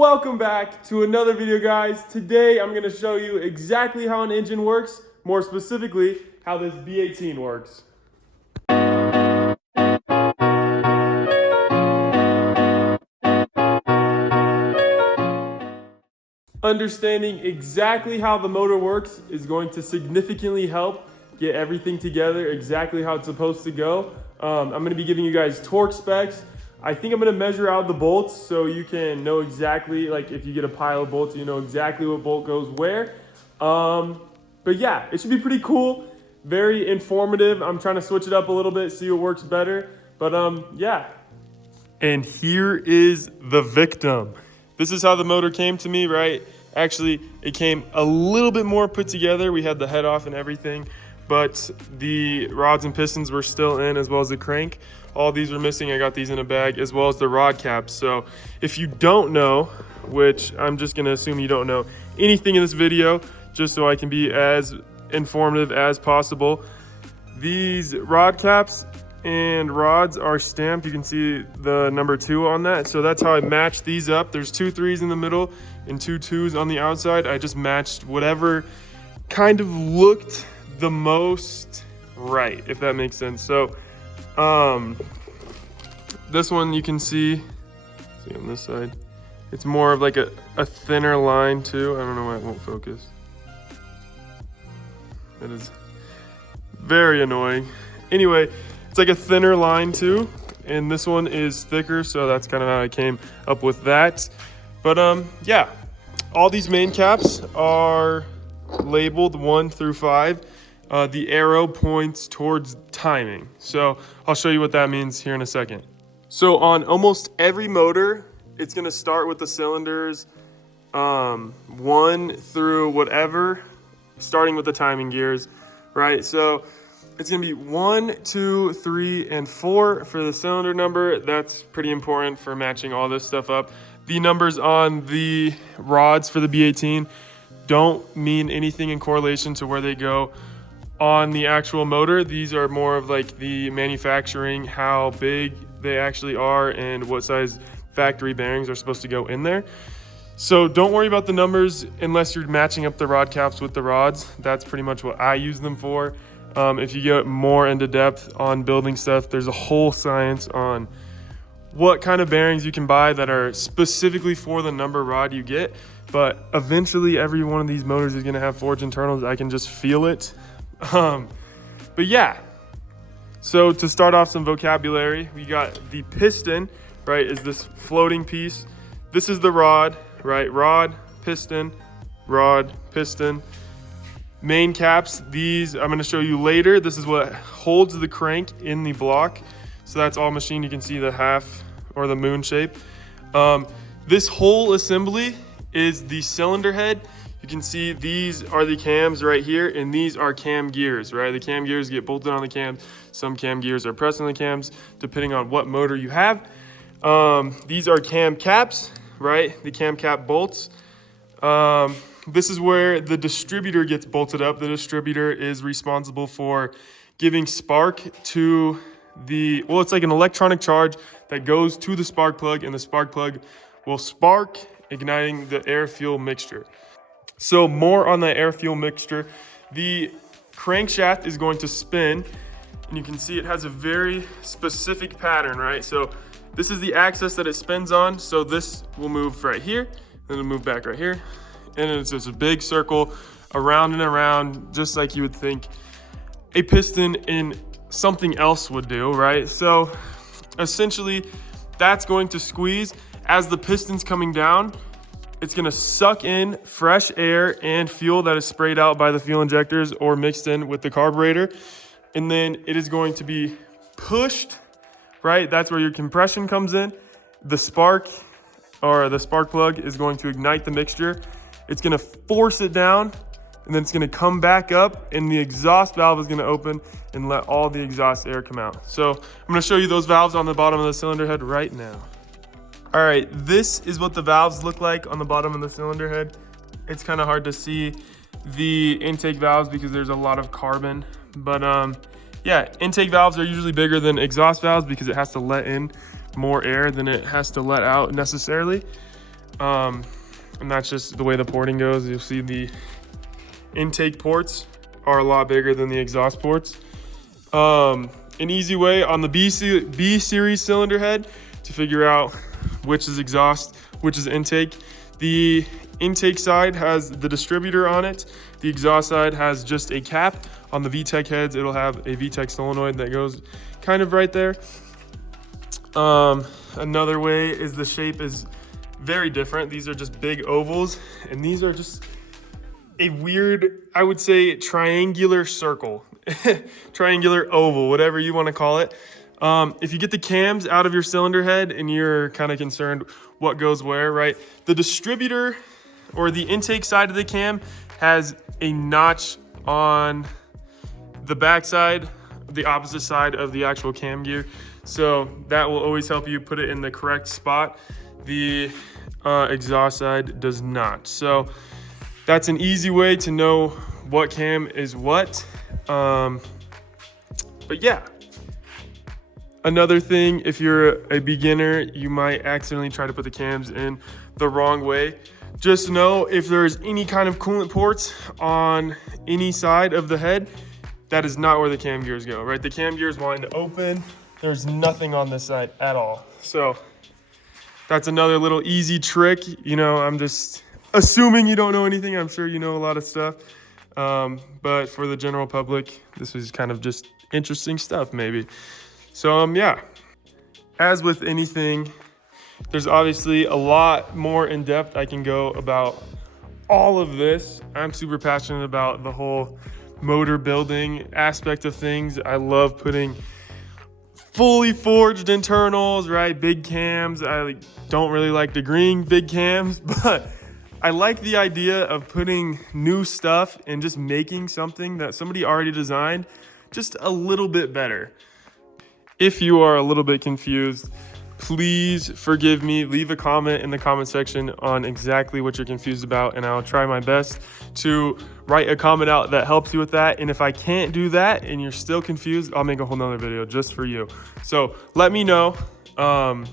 Welcome back to another video, guys. Today I'm going to show you exactly how an engine works, more specifically how this B18 works. Understanding exactly how the motor works is going to significantly help get everything together exactly how it's supposed to go. I'm going to be giving you guys torque specs. I think I'm going to measure out the bolts so you can know exactly, like if you get a pile of bolts, you know exactly what bolt goes where. But yeah, it should be pretty cool, very informative. I'm trying to switch it up a little bit, see what works better. But yeah. And here is the victim. This is how the motor came to me, right? Actually, it came a little bit more put together. We had the head off and everything, but the rods and pistons were still in, as well as the crank. All these were missing. I got these in a bag, as well as the rod caps. So if you don't know, which I'm just gonna assume you don't know anything in this video, just so I can be as informative as possible, these rod caps and rods are stamped. You can see the number 2 on that. So that's how I matched these up. There's 2 3s in the middle and 2 2s on the outside. I just matched whatever kind of looked the most right, if that makes sense. So this one you can see on this side, it's more of like a thinner line too. I don't know why it won't focus. It is very annoying. Anyway, it's like a thinner line too, and this one is thicker, so that's kind of how I came up with that. But yeah, all these main caps are labeled 1 through 5. The arrow points towards timing, so I'll show you what that means here in a second. So on almost every motor, it's going to start with the cylinders 1 through whatever, starting with the timing gears, right? So it's going to be 1, 2, 3, and 4 for the cylinder number. That's pretty important for matching all this stuff up. The numbers on the rods for the B18 don't mean anything in correlation to where they go on the actual motor. These are more of like the manufacturing, how big they actually are and what size factory bearings are supposed to go in there. So don't worry about the numbers unless you're matching up the rod caps with the rods. That's pretty much what I use them for. If you get more into depth on building stuff, there's a whole science on what kind of bearings you can buy that are specifically for the number rod you get. But eventually every one of these motors is gonna have forged internals. I can just feel it. But yeah, so to start off some vocabulary, we got the piston, right, is this floating piece. This is the rod, right? Rod, piston, main caps. These I'm going to show you later. This is what holds the crank in the block. So that's all machined. You can see the half or the moon shape. This whole assembly is the cylinder head. You can see these are the cams right here, and these are cam gears, right? The cam gears get bolted on the cams. Some cam gears are pressed on the cams, depending on what motor you have. These are cam caps, right? The cam cap bolts. This is where the distributor gets bolted up. The distributor is responsible for giving spark to the, well, it's like an electronic charge that goes to the spark plug, and the spark plug will spark, igniting the air-fuel mixture. So more on that air-fuel mixture. The crankshaft is going to spin, and you can see it has a very specific pattern, right? So this is the axis that it spins on. So this will move right here, then it'll move back right here. And it's just a big circle around and around, just like you would think a piston in something else would do, right? So essentially that's going to squeeze. As the piston's coming down, it's gonna suck in fresh air and fuel that is sprayed out by the fuel injectors or mixed in with the carburetor. And then it is going to be pushed, right? That's where your compression comes in. The spark or the spark plug is going to ignite the mixture. It's gonna force it down, and then it's gonna come back up, and the exhaust valve is gonna open and let all the exhaust air come out. So I'm gonna show you those valves on the bottom of the cylinder head right now. All right, this is what the valves look like on the bottom of the cylinder head. It's kind of hard to see the intake valves because there's a lot of carbon, but yeah, intake valves are usually bigger than exhaust valves because it has to let in more air than it has to let out necessarily. And that's just the way the porting goes. You'll see the intake ports are a lot bigger than the exhaust ports. An easy way on the B series cylinder head to figure out which is exhaust, which is intake. The intake side has the distributor on it. The exhaust side has just a cap. On the VTEC heads, it'll have a VTEC solenoid that goes kind of right there. Another way is the shape is very different. These are just big ovals, and these are just a weird, I would say, triangular circle, triangular oval, whatever you want to call it. If you get the cams out of your cylinder head and you're kind of concerned what goes where, right? The distributor or the intake side of the cam has a notch on the back side, the opposite side of the actual cam gear. So that will always help you put it in the correct spot. The exhaust side does not. So that's an easy way to know what cam is what. But yeah. Another thing, if you're a beginner, you might accidentally try to put the cams in the wrong way. Just know if there's any kind of coolant ports on any side of the head, that is not where the cam gears go, right? The cam gears wind open. There's nothing on this side at all. So that's another little easy trick. You know, I'm just assuming you don't know anything. I'm sure you know a lot of stuff. But for the general public, this was kind of just interesting stuff maybe. So yeah, as with anything, there's obviously a lot more in depth I can go about all of this. I'm super passionate about the whole motor building aspect of things. I love putting fully forged internals, right? Big cams. I don't really like the green big cams, but I like the idea of putting new stuff and just making something that somebody already designed just a little bit better. If you are a little bit confused, please forgive me. Leave a comment in the comment section on exactly what you're confused about, and I'll try my best to write a comment out that helps you with that. And if I can't do that and you're still confused, I'll make a whole nother video just for you. So let me know. I'm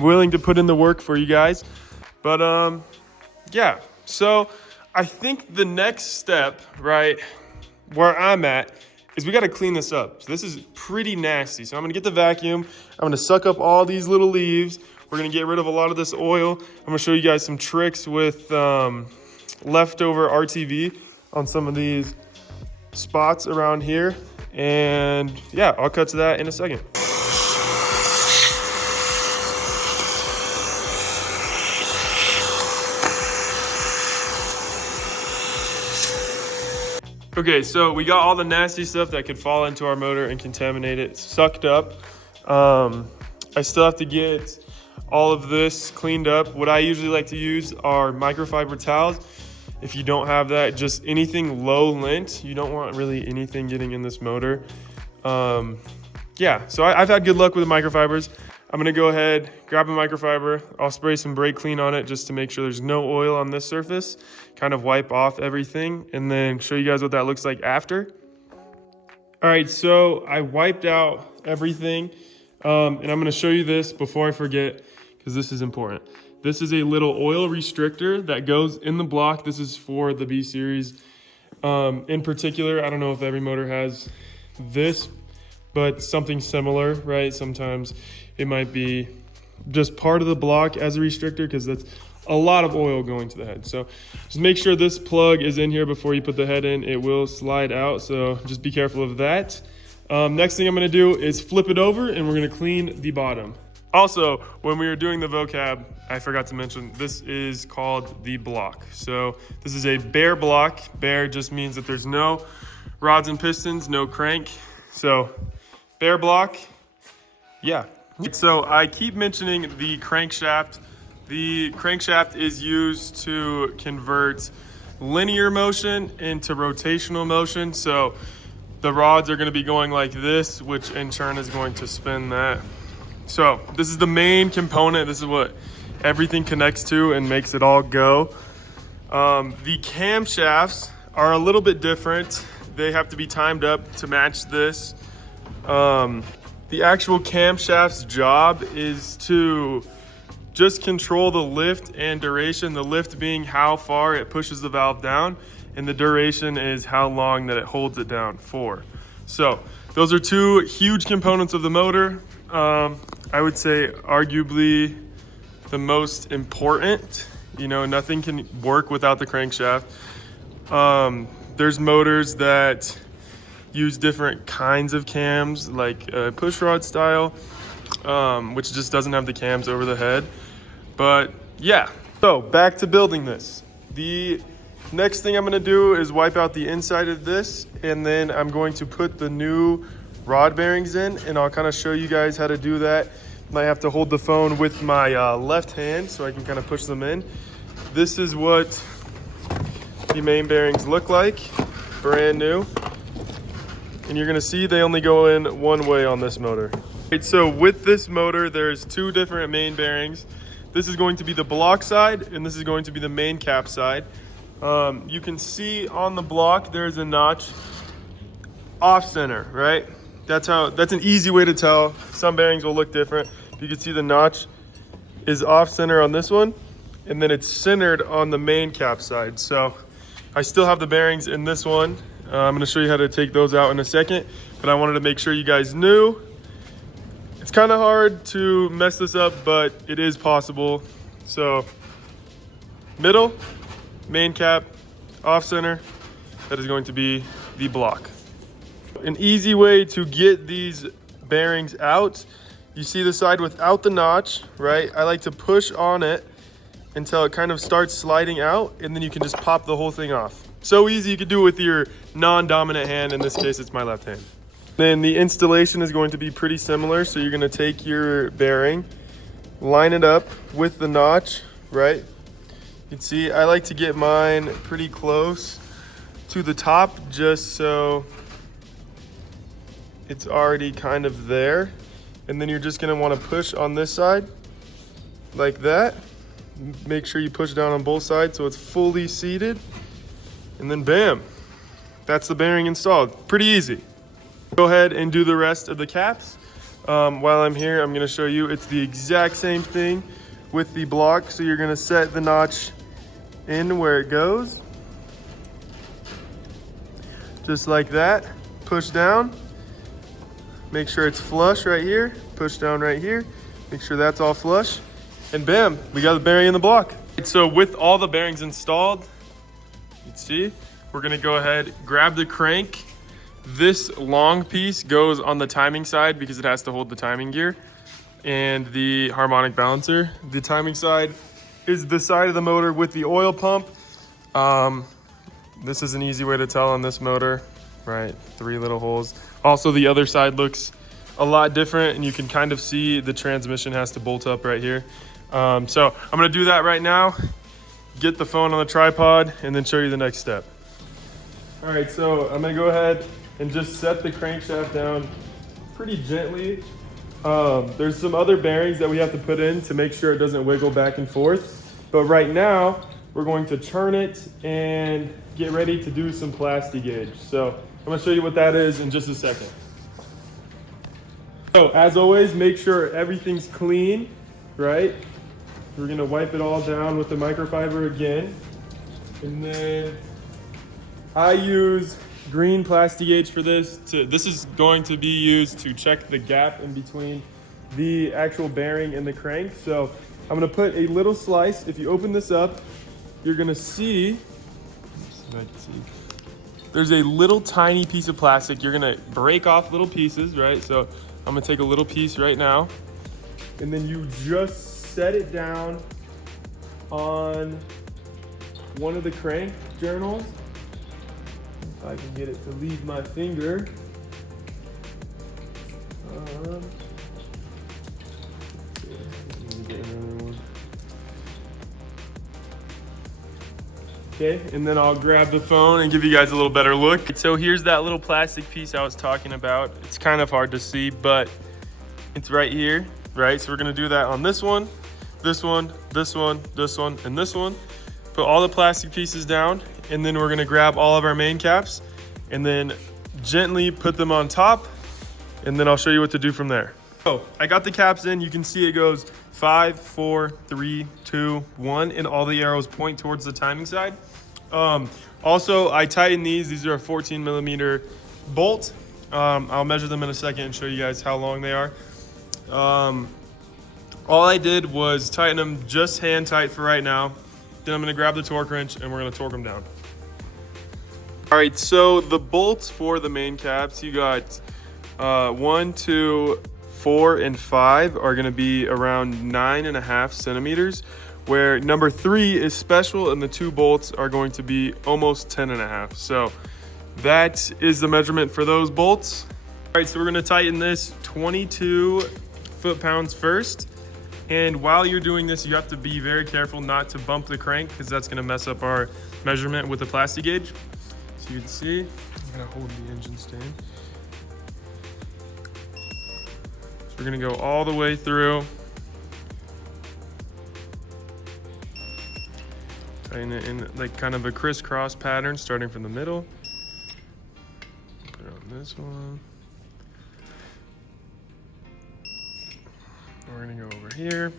willing to put in the work for you guys. But yeah, so I think the next step, right, where I'm at, is we got to clean this up. So this is pretty nasty. So I'm going to get the vacuum. I'm going to suck up all these little leaves. We're going to get rid of a lot of this oil. I'm going to show you guys some tricks with leftover RTV on some of these spots around here. And yeah, I'll cut to that in a second. Okay, so we got all the nasty stuff that could fall into our motor and contaminate it sucked up. I still have to get all of this cleaned up. What I usually like to use are microfiber towels. If you don't have that, just anything low lint. You don't want really anything getting in this motor. Yeah, so I've had good luck with the microfibers. I'm gonna go ahead, grab a microfiber. I'll spray some brake clean on it just to make sure there's no oil on this surface. Kind of wipe off everything and then show you guys what that looks like after. All right, so I wiped out everything. And I'm gonna show you this before I forget, because this is important. This is a little oil restrictor that goes in the block. This is for the B series. In particular, I don't know if every motor has this, but something similar, right? Sometimes it might be just part of the block as a restrictor, because that's a lot of oil going to the head. So just make sure this plug is in here before you put the head in. It will slide out, so just be careful of that. Next thing I'm gonna do is flip it over and we're gonna clean the bottom. Also, when we were doing the vocab, I forgot to mention, this is called the block. So this is a bare block. Bare just means that there's no rods and pistons, no crank. So bare block, yeah. So I keep mentioning the crankshaft. The crankshaft is used to convert linear motion into rotational motion. So the rods are going to be going like this, which in turn is going to spin that. So this is the main component. This is what everything connects to and makes it all go. The camshafts are a little bit different. They have to be timed up to match this. The actual camshaft's job is to just control the lift and duration. The lift being how far it pushes the valve down, and the duration is how long that it holds it down for. So those are two huge components of the motor. I would say arguably the most important. You know, nothing can work without the crankshaft. There's motors that use different kinds of cams, like push rod style, which just doesn't have the cams over the head. But yeah, so back to building this. The next thing I'm gonna do is wipe out the inside of this, and then I'm going to put the new rod bearings in, and I'll kind of show you guys how to do that. I have to hold the phone with my left hand so I can kind of push them in. This is what the main bearings look like, brand new. And you're gonna see they only go in one way on this motor. Right, so with this motor, there's two different main bearings. This is going to be the block side, and this is going to be the main cap side. You can see on the block, there's a notch off center, right? That's an easy way to tell. Some bearings will look different. You can see the notch is off center on this one, and then it's centered on the main cap side. So I still have the bearings in this one. I'm gonna show you how to take those out in a second, but I wanted to make sure you guys knew. It's kind of hard to mess this up, but it is possible. So middle, main cap, off center, that is going to be the block. An easy way to get these bearings out, you see the side without the notch, right? I like to push on it until it kind of starts sliding out, and then you can just pop the whole thing off. So easy, you could do it with your non-dominant hand. In this case, it's my left hand. Then the installation is going to be pretty similar. So you're gonna take your bearing, line it up with the notch, right? You can see I like to get mine pretty close to the top just so it's already kind of there. And then you're just gonna wanna push on this side like that. Make sure you push down on both sides so it's fully seated. And then bam, that's the bearing installed. Pretty easy. Go ahead and do the rest of the caps. While I'm here, I'm gonna show you, it's the exact same thing with the block. So you're gonna set the notch in where it goes. Just like that, push down. Make sure it's flush right here, push down right here. Make sure that's all flush. And bam, we got the bearing in the block. So with all the bearings installed, you can see, we're gonna go ahead, grab the crank. This long piece goes on the timing side because it has to hold the timing gear and the harmonic balancer. The timing side is the side of the motor with the oil pump. This is an easy way to tell on this motor, right? 3 little holes. Also, the other side looks a lot different, and you can kind of see the transmission has to bolt up right here. So I'm gonna do that right now, get the phone on the tripod, and then show you the next step. All right, so I'm gonna go ahead and just set the crankshaft down pretty gently. There's some other bearings that we have to put in to make sure it doesn't wiggle back and forth. But right now, we're going to turn it and get ready to do some plasti gauge. So I'm gonna show you what that is in just a second. So as always, make sure everything's clean, right? We're gonna wipe it all down with the microfiber again. And then I use green plasti gauge for this. This is going to be used to check the gap in between the actual bearing and the crank. So I'm gonna put a little slice. If you open this up, you're gonna see, there's a little tiny piece of plastic. You're gonna break off little pieces, right? So I'm gonna take a little piece right now, and then you just set it down on one of the crank journals. If I can get it to leave my finger. Okay, and then I'll grab the phone and give you guys a little better look. So here's that little plastic piece I was talking about. It's kind of hard to see, but it's right here, right? So we're gonna do that on this one, this one, this one, this one, and this one. Put all the plastic pieces down, and then we're gonna grab all of our main caps and then gently put them on top, and then I'll show you what to do from there. So I got the caps in. You can see it goes 5, 4, 3, 2, 1, and all the arrows point towards the timing side. Also, I tightened these. These are a 14 millimeter bolt. I'll measure them in a second and show you guys how long they are. All I did was tighten them just hand tight for right now. Then I'm gonna grab the torque wrench and we're gonna torque them down. All right, so the bolts for the main caps, you got 1, 2, 4, and 5 are gonna be around 9.5 centimeters, where number 3 is special and the 2 bolts are going to be almost 10.5. So that is the measurement for those bolts. All right, so we're gonna tighten this 22 foot-pounds first. And while you're doing this, you have to be very careful not to bump the crank because that's gonna mess up our measurement with the plastic gauge. So you can see, I'm gonna hold the engine stand. So we're gonna go all the way through. Tighten it in like kind of a crisscross pattern starting from the middle. Put it on this one. We're gonna go over here.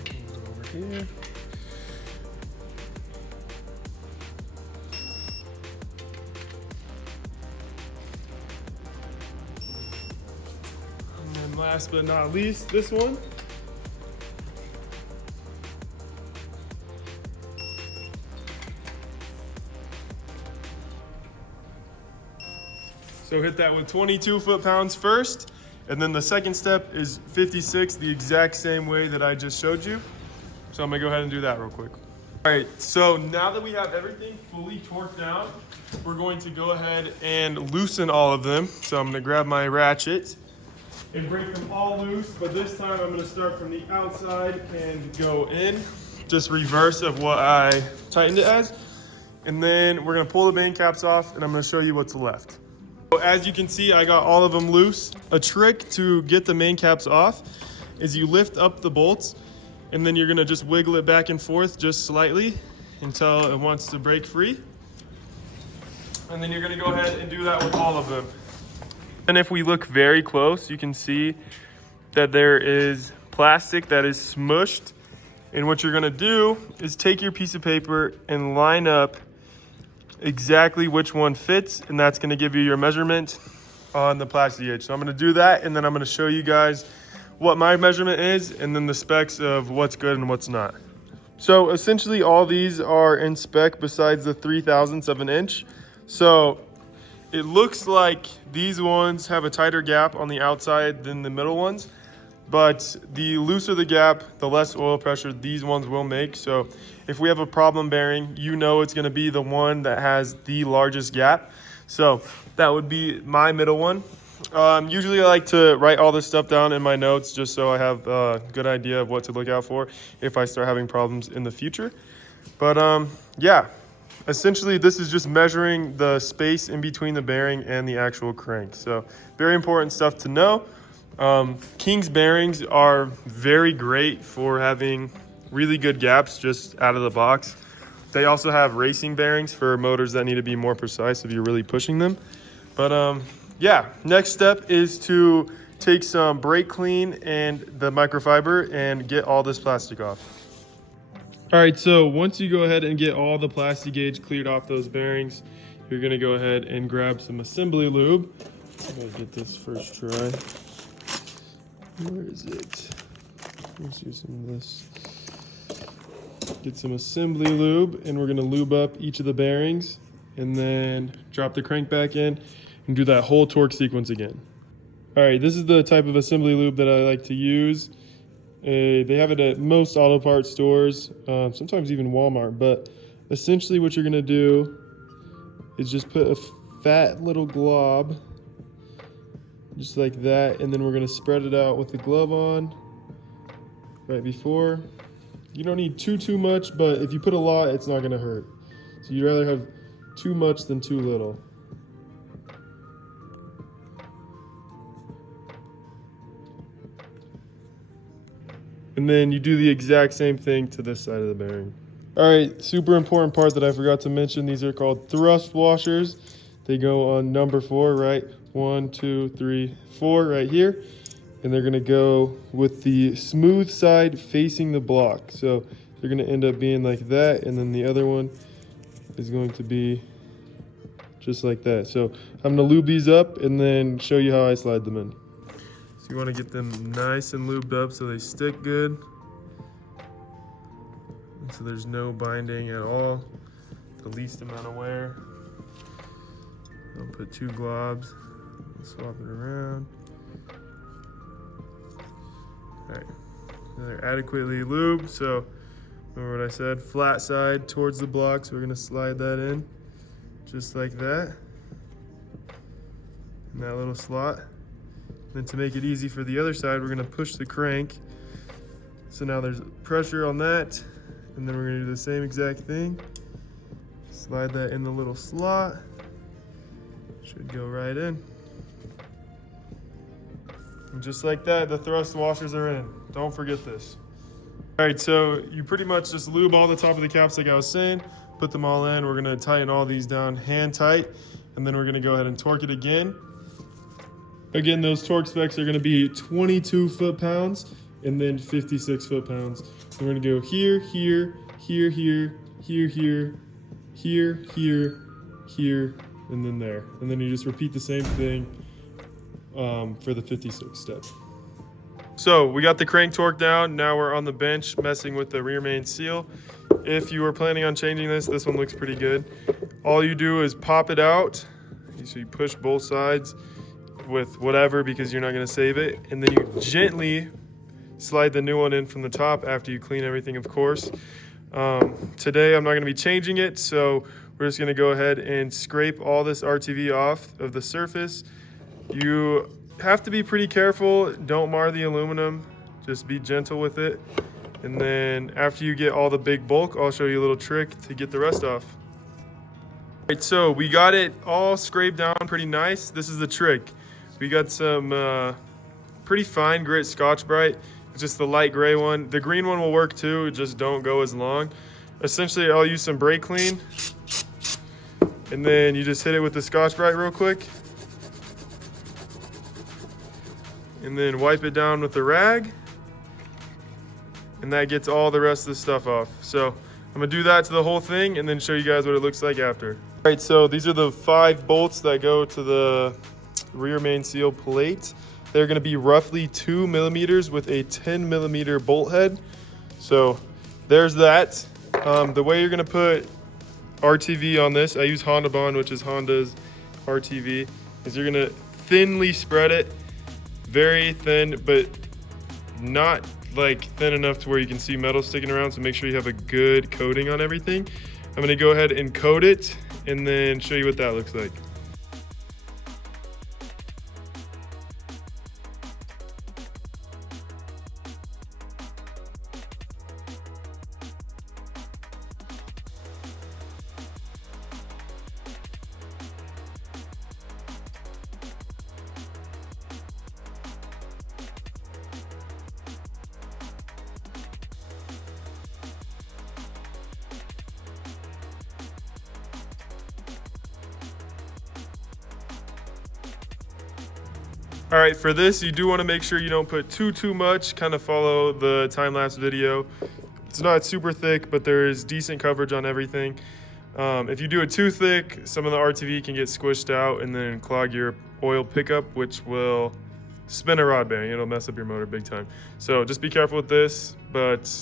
Go over here. And then last but not least, this one. So hit that with 22 foot-pounds first, and then the second step is 56, the exact same way that I just showed you. So I'm gonna go ahead and do that real quick. All right, so now that we have everything fully torqued down, we're going to go ahead and loosen all of them. So I'm gonna grab my ratchet and break them all loose, but this time I'm gonna start from the outside and go in, just reverse of what I tightened it as. And then we're gonna pull the main caps off and I'm gonna show you what's left. So as you can see, I got all of them loose. A trick to get the main caps off is you lift up the bolts and then you're gonna just wiggle it back and forth just slightly until it wants to break free. And then you're gonna go ahead and do that with all of them. And if we look very close, you can see that there is plastic that is smushed. And what you're gonna do is take your piece of paper and line up exactly which one fits, and that's gonna give you your measurement on the plastic gauge. So I'm gonna do that, and then I'm gonna show you guys what my measurement is, and then the specs of what's good and what's not. So essentially all these are in spec besides the 3/1000 of an inch. So it looks like these ones have a tighter gap on the outside than the middle ones, but the looser the gap, the less oil pressure these ones will make. So if we have a problem bearing, you know it's gonna be the one that has the largest gap. So that would be my middle one. Usually I like to write all this stuff down in my notes just so I have a good idea of what to look out for if I start having problems in the future. But yeah, essentially this is just measuring the space in between the bearing and the actual crank. So very important stuff to know. King's bearings are very great for having really good gaps just out of the box. They also have racing bearings for motors that need to be more precise if you're really pushing them. But yeah, next step is to take some brake clean and the microfiber and get all this plastic off. All right, so once you go ahead and get all the plastic gauge cleared off those bearings, you're gonna go ahead and grab some assembly lube. I'm gonna get this first try. Where is it? Let's use some of this. Get some assembly lube, and we're gonna lube up each of the bearings, and then drop the crank back in and do that whole torque sequence again. All right, this is the type of assembly lube that I like to use. They have it at most auto parts stores, sometimes even Walmart, but essentially what you're gonna do is just put a fat little glob just like that, and then we're gonna spread it out with the glove on right before. You don't need too much, but if you put a lot, it's not gonna hurt. So you'd rather have too much than too little. And then you do the exact same thing to this side of the bearing. All right, super important part that I forgot to mention. These are called thrust washers. They go on number 4, right? 1, 2, 3, 4 right here. And they're gonna go with the smooth side facing the block. So they're gonna end up being like that. And then the other one is going to be just like that. So I'm gonna lube these up and then show you how I slide them in. So you wanna get them nice and lubed up so they stick good. And so there's no binding at all, the least amount of wear. I'll put 2 globs, swap it around. All right, they're adequately lubed. So remember what I said, flat side towards the block. So we're gonna slide that in just like that, in that little slot. Then to make it easy for the other side, we're gonna push the crank. So now there's pressure on that. And then we're gonna do the same exact thing. Slide that in the little slot. Should go right in. And just like that, the thrust washers are in. Don't forget this. All right, so you pretty much just lube all the top of the caps like I was saying, put them all in. We're gonna tighten all these down hand tight, and then we're gonna go ahead and torque it again. Again, those torque specs are gonna be 22 foot-pounds and then 56 foot-pounds. We're gonna go here, here, here, here, here, here, here, here, here, and then there. And then you just repeat the same thing for the 56 step. So we got the crank torque down. Now we're on the bench messing with the rear main seal. If you were planning on changing this one looks pretty good. All you do is pop it out. So you push both sides with whatever because you're not gonna save it. And then you gently slide the new one in from the top after you clean everything, of course. Today I'm not gonna be changing it, so we're just gonna go ahead and scrape all this RTV off of the surface. You have to be pretty careful. Don't mar the aluminum. Just be gentle with it. And then after you get all the big bulk, I'll show you a little trick to get the rest off. All right, so we got it all scraped down pretty nice. This is the trick. We got some pretty fine grit Scotch-Brite. It's just the light gray one. The green one will work too, just don't go as long. Essentially, I'll use some brake clean. And then you just hit it with the Scotch-Brite real quick. And then wipe it down with the rag. And that gets all the rest of the stuff off. So I'm gonna do that to the whole thing and then show you guys what it looks like after. All right, so these are the 5 bolts that go to the rear main seal plate. They're gonna be roughly 2 millimeters with a 10 millimeter bolt head. So there's that. The way you're gonna put RTV on this, I use Honda Bond, which is Honda's RTV, is you're gonna thinly spread it, very thin, but not like thin enough to where you can see metal sticking around, so make sure you have a good coating on everything. I'm gonna go ahead and coat it and then show you what that looks like. All right, for this, you do want to make sure you don't put too much, kind of follow the time-lapse video. It's not super thick, but there is decent coverage on everything. If you do it too thick, some of the RTV can get squished out and then clog your oil pickup, which will spin a rod bearing. It'll mess up your motor big time. So just be careful with this, but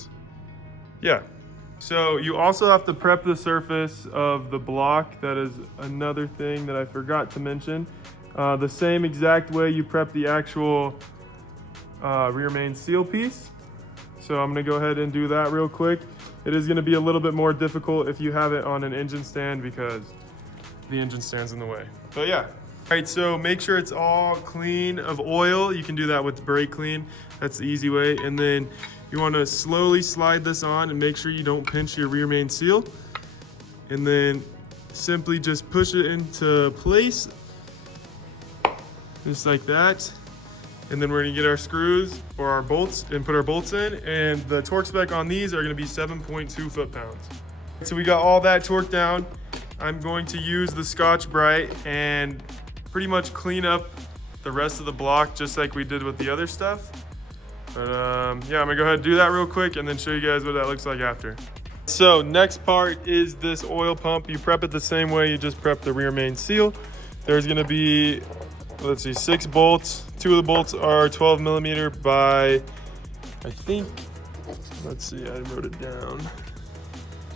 yeah. So you also have to prep the surface of the block. That is another thing that I forgot to mention. The same exact way you prep the actual rear main seal piece. So I'm gonna go ahead and do that real quick. It is gonna be a little bit more difficult if you have it on an engine stand because the engine stand's in the way. But yeah. All right, so make sure it's all clean of oil. You can do that with brake clean. That's the easy way. And then you wanna slowly slide this on and make sure you don't pinch your rear main seal. And then simply just push it into place. Just like that. And then we're gonna get our screws or our bolts and put our bolts in. And the torque spec on these are gonna be 7.2 foot-pounds. So we got all that torque down. I'm going to use the Scotch-Brite and pretty much clean up the rest of the block just like we did with the other stuff. But yeah, I'm gonna go ahead and do that real quick and then show you guys what that looks like after. So next part is this oil pump. You prep it the same way you just prep the rear main seal. There's gonna be, let's see, 6 bolts. 2 of the bolts are 12 millimeter by, I think, let's see, I wrote it down.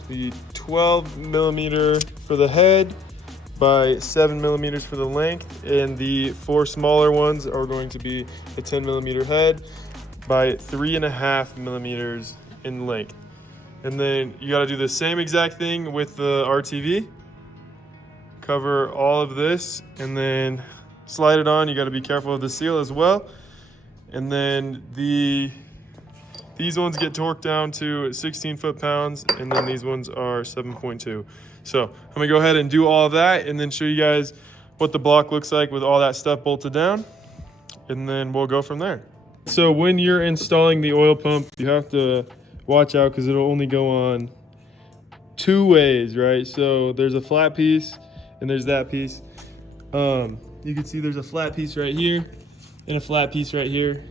The 12 millimeter for the head by 7 millimeters for the length, and the 4 smaller ones are going to be a 10 millimeter head by 3.5 millimeters in length. And then you got to do the same exact thing with the RTV. Cover all of this and then slide it on. You got to be careful of the seal as well. And then these ones get torqued down to 16 foot-pounds, and then these ones are 7.2. So I'm gonna go ahead and do all of that and then show you guys what the block looks like with all that stuff bolted down, and then we'll go from there. So when you're installing the oil pump, you have to watch out because it'll only go on 2 ways, right? So there's a flat piece and there's that piece. You can see there's a flat piece right here and a flat piece right here.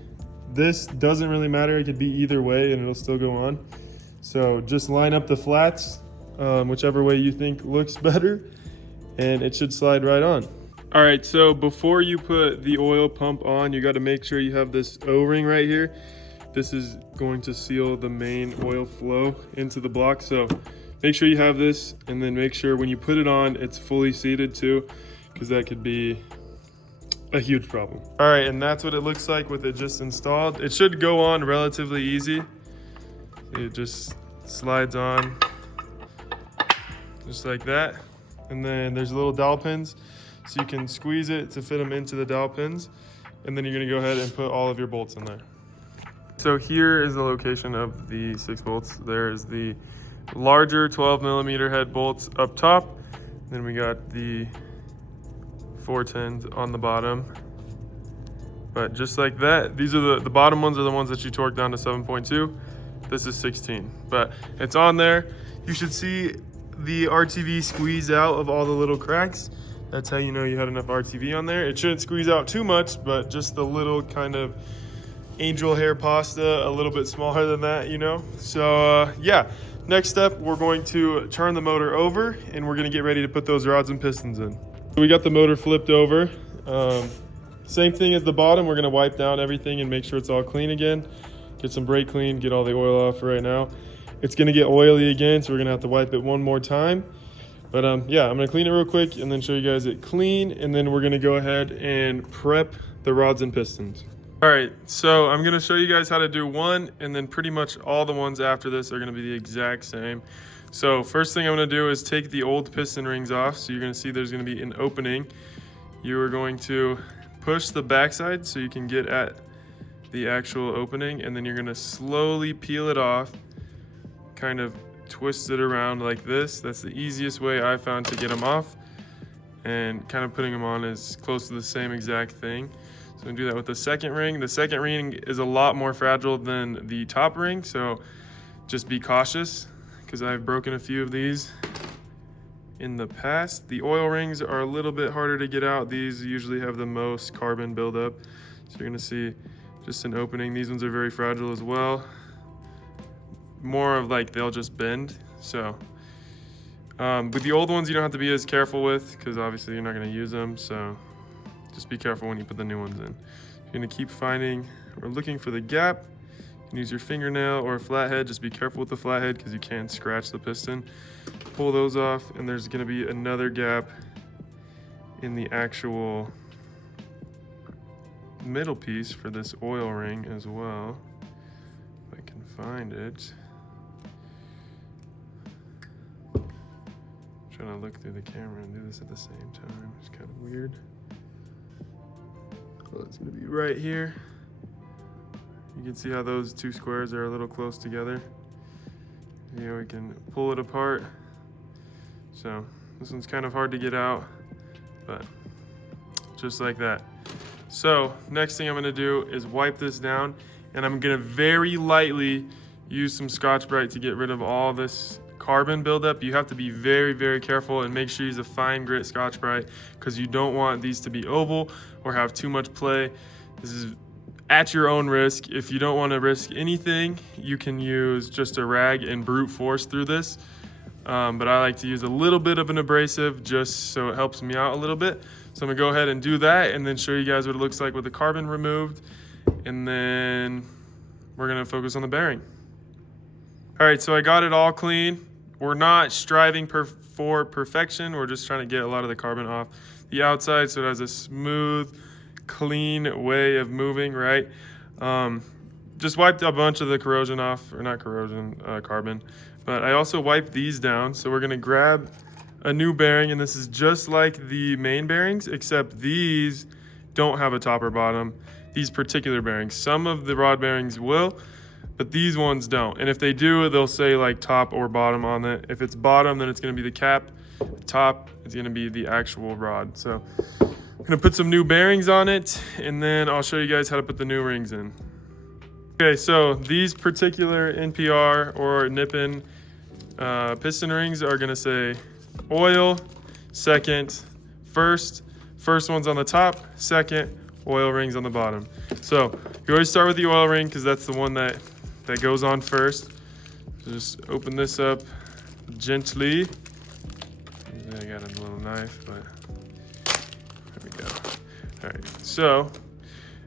This doesn't really matter. It could be either way and it'll still go on. So just line up the flats, whichever way you think looks better, and it should slide right on. All right, so before you put the oil pump on, you got to make sure you have this O-ring right here. This is going to seal the main oil flow into the block. So make sure you have this, and then make sure when you put it on, it's fully seated too, because that could be a huge problem. All right, and that's what it looks like with it just installed. It should go on relatively easy. It just slides on just like that. And then there's little dowel pins, so you can squeeze it to fit them into the dowel pins. And then you're gonna go ahead and put all of your bolts in there. So here is the location of the 6 bolts. There's the larger 12 millimeter head bolts up top. Then we got the 410s on the bottom. But just like that, these are the bottom ones are the ones that you torque down to 7.2. This is 16, but it's on there. You should see the RTV squeeze out of all the little cracks. That's how you know you had enough RTV on there. It shouldn't squeeze out too much, but just the little kind of angel hair pasta, a little bit smaller than that, you know? So yeah, next step, we're going to turn the motor over and we're gonna get ready to put those rods and pistons in. We got the motor flipped over. Same thing as the bottom, we're gonna wipe down everything and make sure it's all clean again. Get some brake clean, get all the oil off right now. It's gonna get oily again, so we're gonna have to wipe it one more time. But yeah, I'm gonna clean it real quick and then show you guys it clean, and then we're gonna go ahead and prep the rods and pistons. All right, so I'm gonna show you guys how to do one, and then pretty much all the ones after this are gonna be the exact same. So first thing I'm gonna do is take the old piston rings off. So you're gonna see there's gonna be an opening. You are going to push the backside so you can get at the actual opening, and then you're gonna slowly peel it off, kind of twist it around like this. That's the easiest way I found to get them off, and kind of putting them on is close to the same exact thing. So I'm gonna do that with the second ring. The second ring is a lot more fragile than the top ring, so just be cautious because I've broken a few of these in the past. The oil rings are a little bit harder to get out. These usually have the most carbon buildup. So you're gonna see just an opening. These ones are very fragile as well. More of like they'll just bend. So with the old ones you don't have to be as careful with because obviously you're not gonna use them. So just be careful when you put the new ones in. You're gonna keep finding or looking for the gap. You can use your fingernail or a flathead. Just be careful with the flathead because you can scratch the piston. Pull those off, and there's gonna be another gap in the actual middle piece for this oil ring as well. If I can find it. I'm trying to look through the camera and do this at the same time. It's kind of weird. Well, it's gonna be right here. You can see how those two squares are a little close together. Here we can pull it apart. So this one's kind of hard to get out, but just like that. So next thing I'm gonna do is wipe this down, and I'm gonna very lightly use some Scotch-Brite to get rid of all this carbon buildup. You have to be very, very careful and make sure you use a fine grit Scotch-Brite because you don't want these to be oval or have too much play. This is at your own risk. If you don't want to risk anything, you can use just a rag and brute force through this. But I like to use a little bit of an abrasive just so it helps me out a little bit. So I'm gonna go ahead and do that and then show you guys what it looks like with the carbon removed. And then we're gonna focus on the bearing. All right, so I got it all clean. We're not striving for perfection. We're just trying to get a lot of the carbon off the outside so it has a smooth, clean way of moving, right? Just wiped a bunch of the corrosion off, or not corrosion, carbon. But I also wiped these down. So we're gonna grab a new bearing, and this is just like the main bearings, except these don't have a top or bottom, these particular bearings. Some of the rod bearings will, but these ones don't. And if they do, they'll say like top or bottom on it. If it's bottom, then it's gonna be the cap. Top, it's gonna be the actual rod. So I'm gonna put some new bearings on it, and then I'll show you guys how to put the new rings in. Okay, so these particular NPR or Nippon piston rings are gonna say oil, second, first. First one's on the top, second, oil rings on the bottom. So you always start with the oil ring because that's the one that goes on first. So just open this up gently. I got a little knife, but there we go. All right, so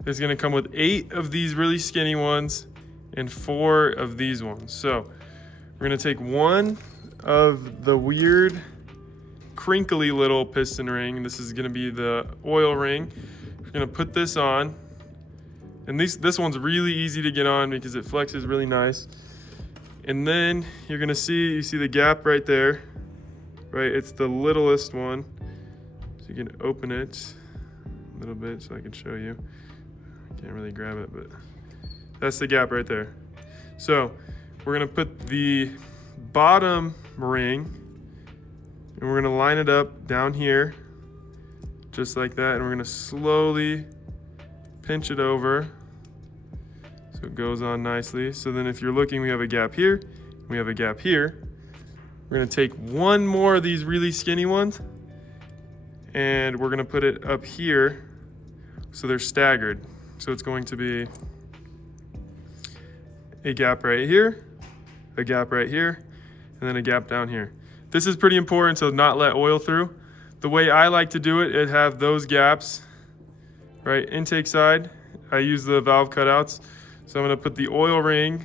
it's gonna come with 8 of these really skinny ones and 4 of these ones. So we're gonna take one of the weird crinkly little piston ring. This is gonna be the oil ring. We're gonna put this on, and this one's really easy to get on because it flexes really nice. And then you're gonna see the gap right there, right? It's the littlest one. So you can open it a little bit so I can show you. I can't really grab it, but that's the gap right there. So we're gonna put the bottom ring, and we're gonna line it up down here, just like that, and we're gonna slowly pinch it over so it goes on nicely. So then if you're looking, we have a gap here, we have a gap here. We're gonna take one more of these really skinny ones, and we're gonna put it up here so they're staggered. So it's going to be a gap right here, a gap right here, and then a gap down here. This is pretty important to not let oil through. The way I like to do it, have those gaps, right? Intake side, I use the valve cutouts. So I'm gonna put the oil ring,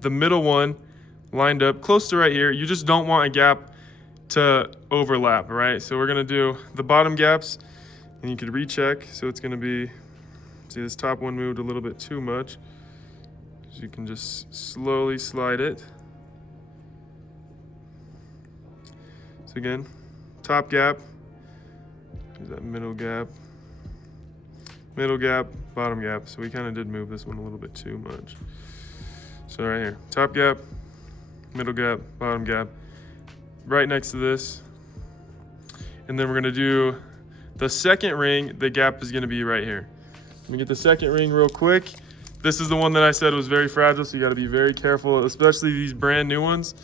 the middle one, lined up close to right here. You just don't want a gap to overlap, right? So we're gonna do the bottom gaps, and you could recheck. So it's gonna be, see this top one moved a little bit too much. So you can just slowly slide it. So again, top gap, there's that middle gap, bottom gap. So we kind of did move this one a little bit too much. So right here, top gap, middle gap, bottom gap, right next to this. And then we're gonna do the second ring, the gap is gonna be right here. Let me get the second ring real quick. This is the one that I said was very fragile, so you gotta be very careful, especially these brand new ones.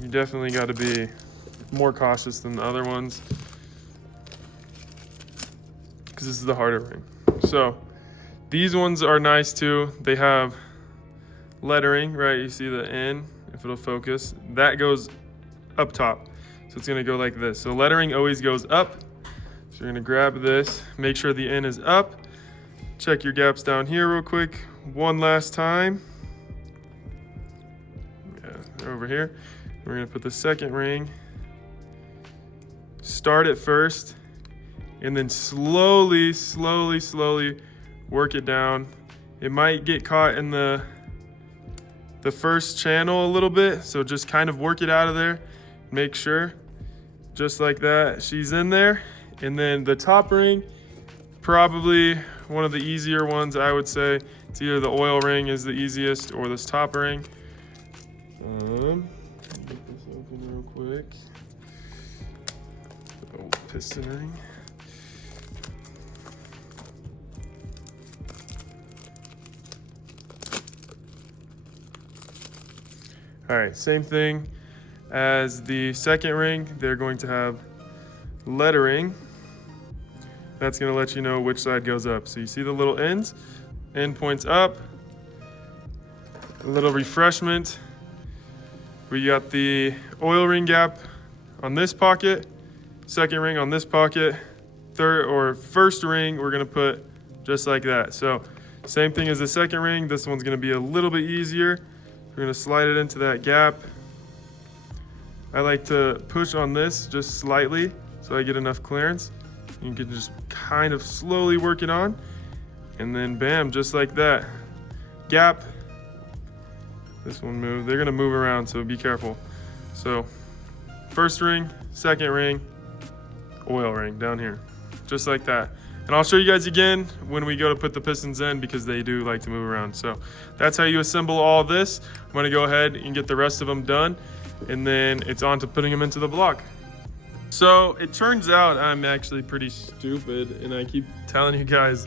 You definitely gotta be more cautious than the other ones because this is the harder ring. So these ones are nice too. They have lettering, right? You see the N, if it'll focus, that goes up top. So it's gonna go like this. So lettering always goes up. So you're gonna grab this, make sure the N is up. Check your gaps down here real quick, one last time. Yeah, they're over here. We're gonna put the second ring, start it first, and then slowly work it down. It might get caught in the first channel a little bit, so just kind of work it out of there. Make sure, just like that, she's in there. And then the top ring, probably one of the easier ones, I would say. It's either the oil ring is the easiest or this top ring. Get this open real quick. Oh, piston ring. All right, same thing as the second ring. They're going to have lettering. That's gonna let you know which side goes up. So you see the little ends, end points up, a little refreshment. We got the oil ring gap on this pocket, second ring on this pocket, third or first ring we're gonna put just like that. So same thing as the second ring, this one's gonna be a little bit easier. We're gonna slide it into that gap. I like to push on this just slightly so I get enough clearance. You can just kind of slowly work it on, and then bam, just like that. Gap. This one moved. They're gonna move around, so be careful. So first ring, second ring, oil ring down here, just like that. And I'll show you guys again when we go to put the pistons in, because they do like to move around. So that's how you assemble all this. I'm gonna go ahead and get the rest of them done, and then it's on to putting them into the block. So it turns out I'm actually pretty stupid, and I keep telling you guys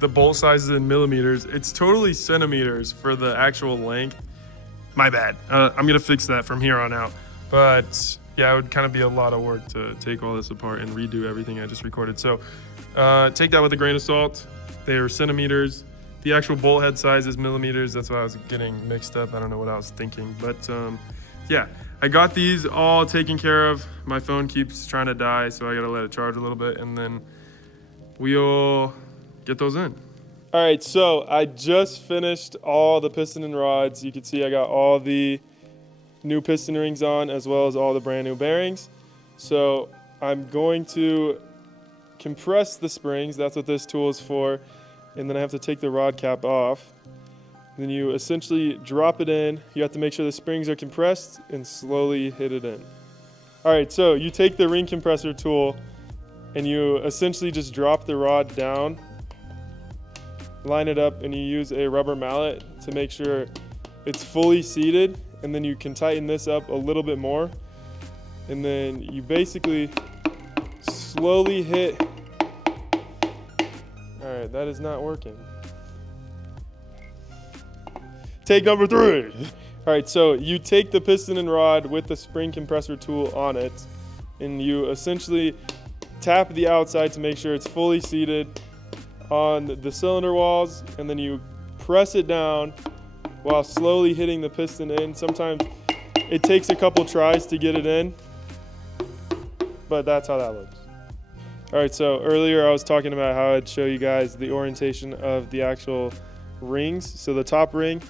the bolt sizes in millimeters. It's totally centimeters for the actual length. My bad. I'm gonna fix that from here on out. But yeah, it would kind of be a lot of work to take all this apart and redo everything I just recorded. So take that with a grain of salt. They are centimeters. The actual bolt head size is millimeters. That's why I was getting mixed up. I don't know what I was thinking, but yeah. I got these all taken care of. My phone keeps trying to die, so I gotta let it charge a little bit, and then we'll get those in. All right, so I just finished all the piston and rods. You can see I got all the new piston rings on, as well as all the brand new bearings. So I'm going to compress the springs. That's what this tool is for. And then I have to take the rod cap off. Then you essentially drop it in. You have to make sure the springs are compressed and slowly hit it in. All right, so you take the ring compressor tool and you essentially just drop the rod down, line it up, and you use a rubber mallet to make sure it's fully seated. And then you can tighten this up a little bit more. And then you basically slowly hit. All right, that is not working. Take number 3. All right, so you take the piston and rod with the spring compressor tool on it, and you essentially tap the outside to make sure it's fully seated on the cylinder walls, and then you press it down while slowly hitting the piston in. Sometimes it takes a couple tries to get it in, but that's how that looks. All right, so earlier I was talking about how I'd show you guys the orientation of the actual rings. So the top ring,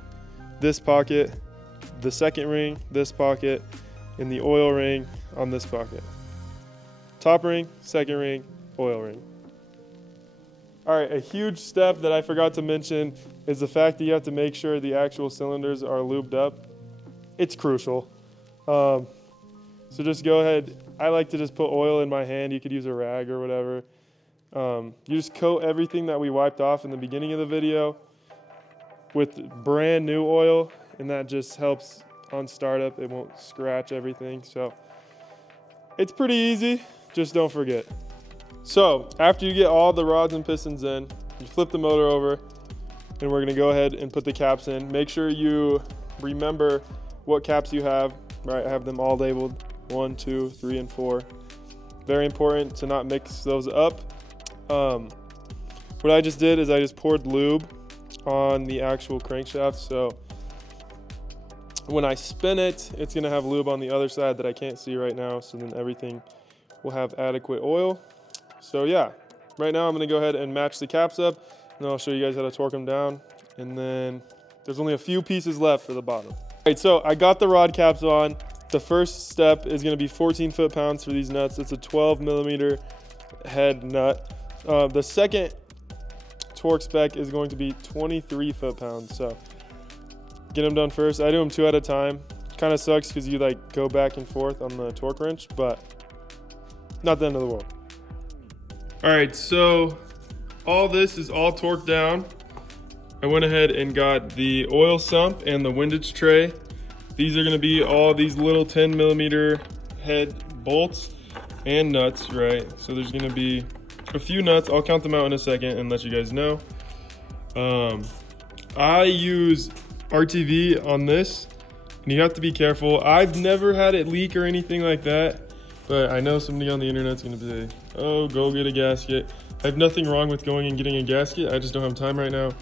this pocket, the second ring, this pocket, and the oil ring on this pocket. Top ring, second ring, oil ring. All right, a huge step that I forgot to mention is the fact that you have to make sure the actual cylinders are lubed up. It's crucial. So just go ahead. I like to just put oil in my hand. You could use a rag or whatever. You just coat everything that we wiped off in the beginning of the video with brand new oil, and that just helps on startup. It won't scratch everything. So it's pretty easy, just don't forget. So after you get all the rods and pistons in, you flip the motor over, and we're gonna go ahead and put the caps in. Make sure you remember what caps you have, right? I have them all labeled, 1, 2, 3, and 4. Very important to not mix those up. What I just did is I just poured lube on the actual crankshaft, so when I spin it, it's gonna have lube on the other side that I can't see right now, so then everything will have adequate oil. So yeah, right now I'm gonna go ahead and match the caps up, and then I'll show you guys how to torque them down, and then there's only a few pieces left for the bottom. All right, so I got the rod caps on. The first step is gonna be 14 foot-pounds for these nuts. It's a 12mm head nut. The second torque spec is going to be 23 foot-pounds. So get them done first. I do them 2 at a time. Kind of sucks because you like go back and forth on the torque wrench, but not the end of the world. All right, so all this is all torqued down. I went ahead and got the oil sump and the windage tray. These are gonna be all these little 10mm head bolts and nuts, right? So there's gonna be a few nuts. I'll count them out in a second and let you guys know. I use RTV on this. And you have to be careful. I've never had it leak or anything like that, but I know somebody on the internet's gonna say, oh, go get a gasket. I have nothing wrong with going and getting a gasket. I just don't have time right now.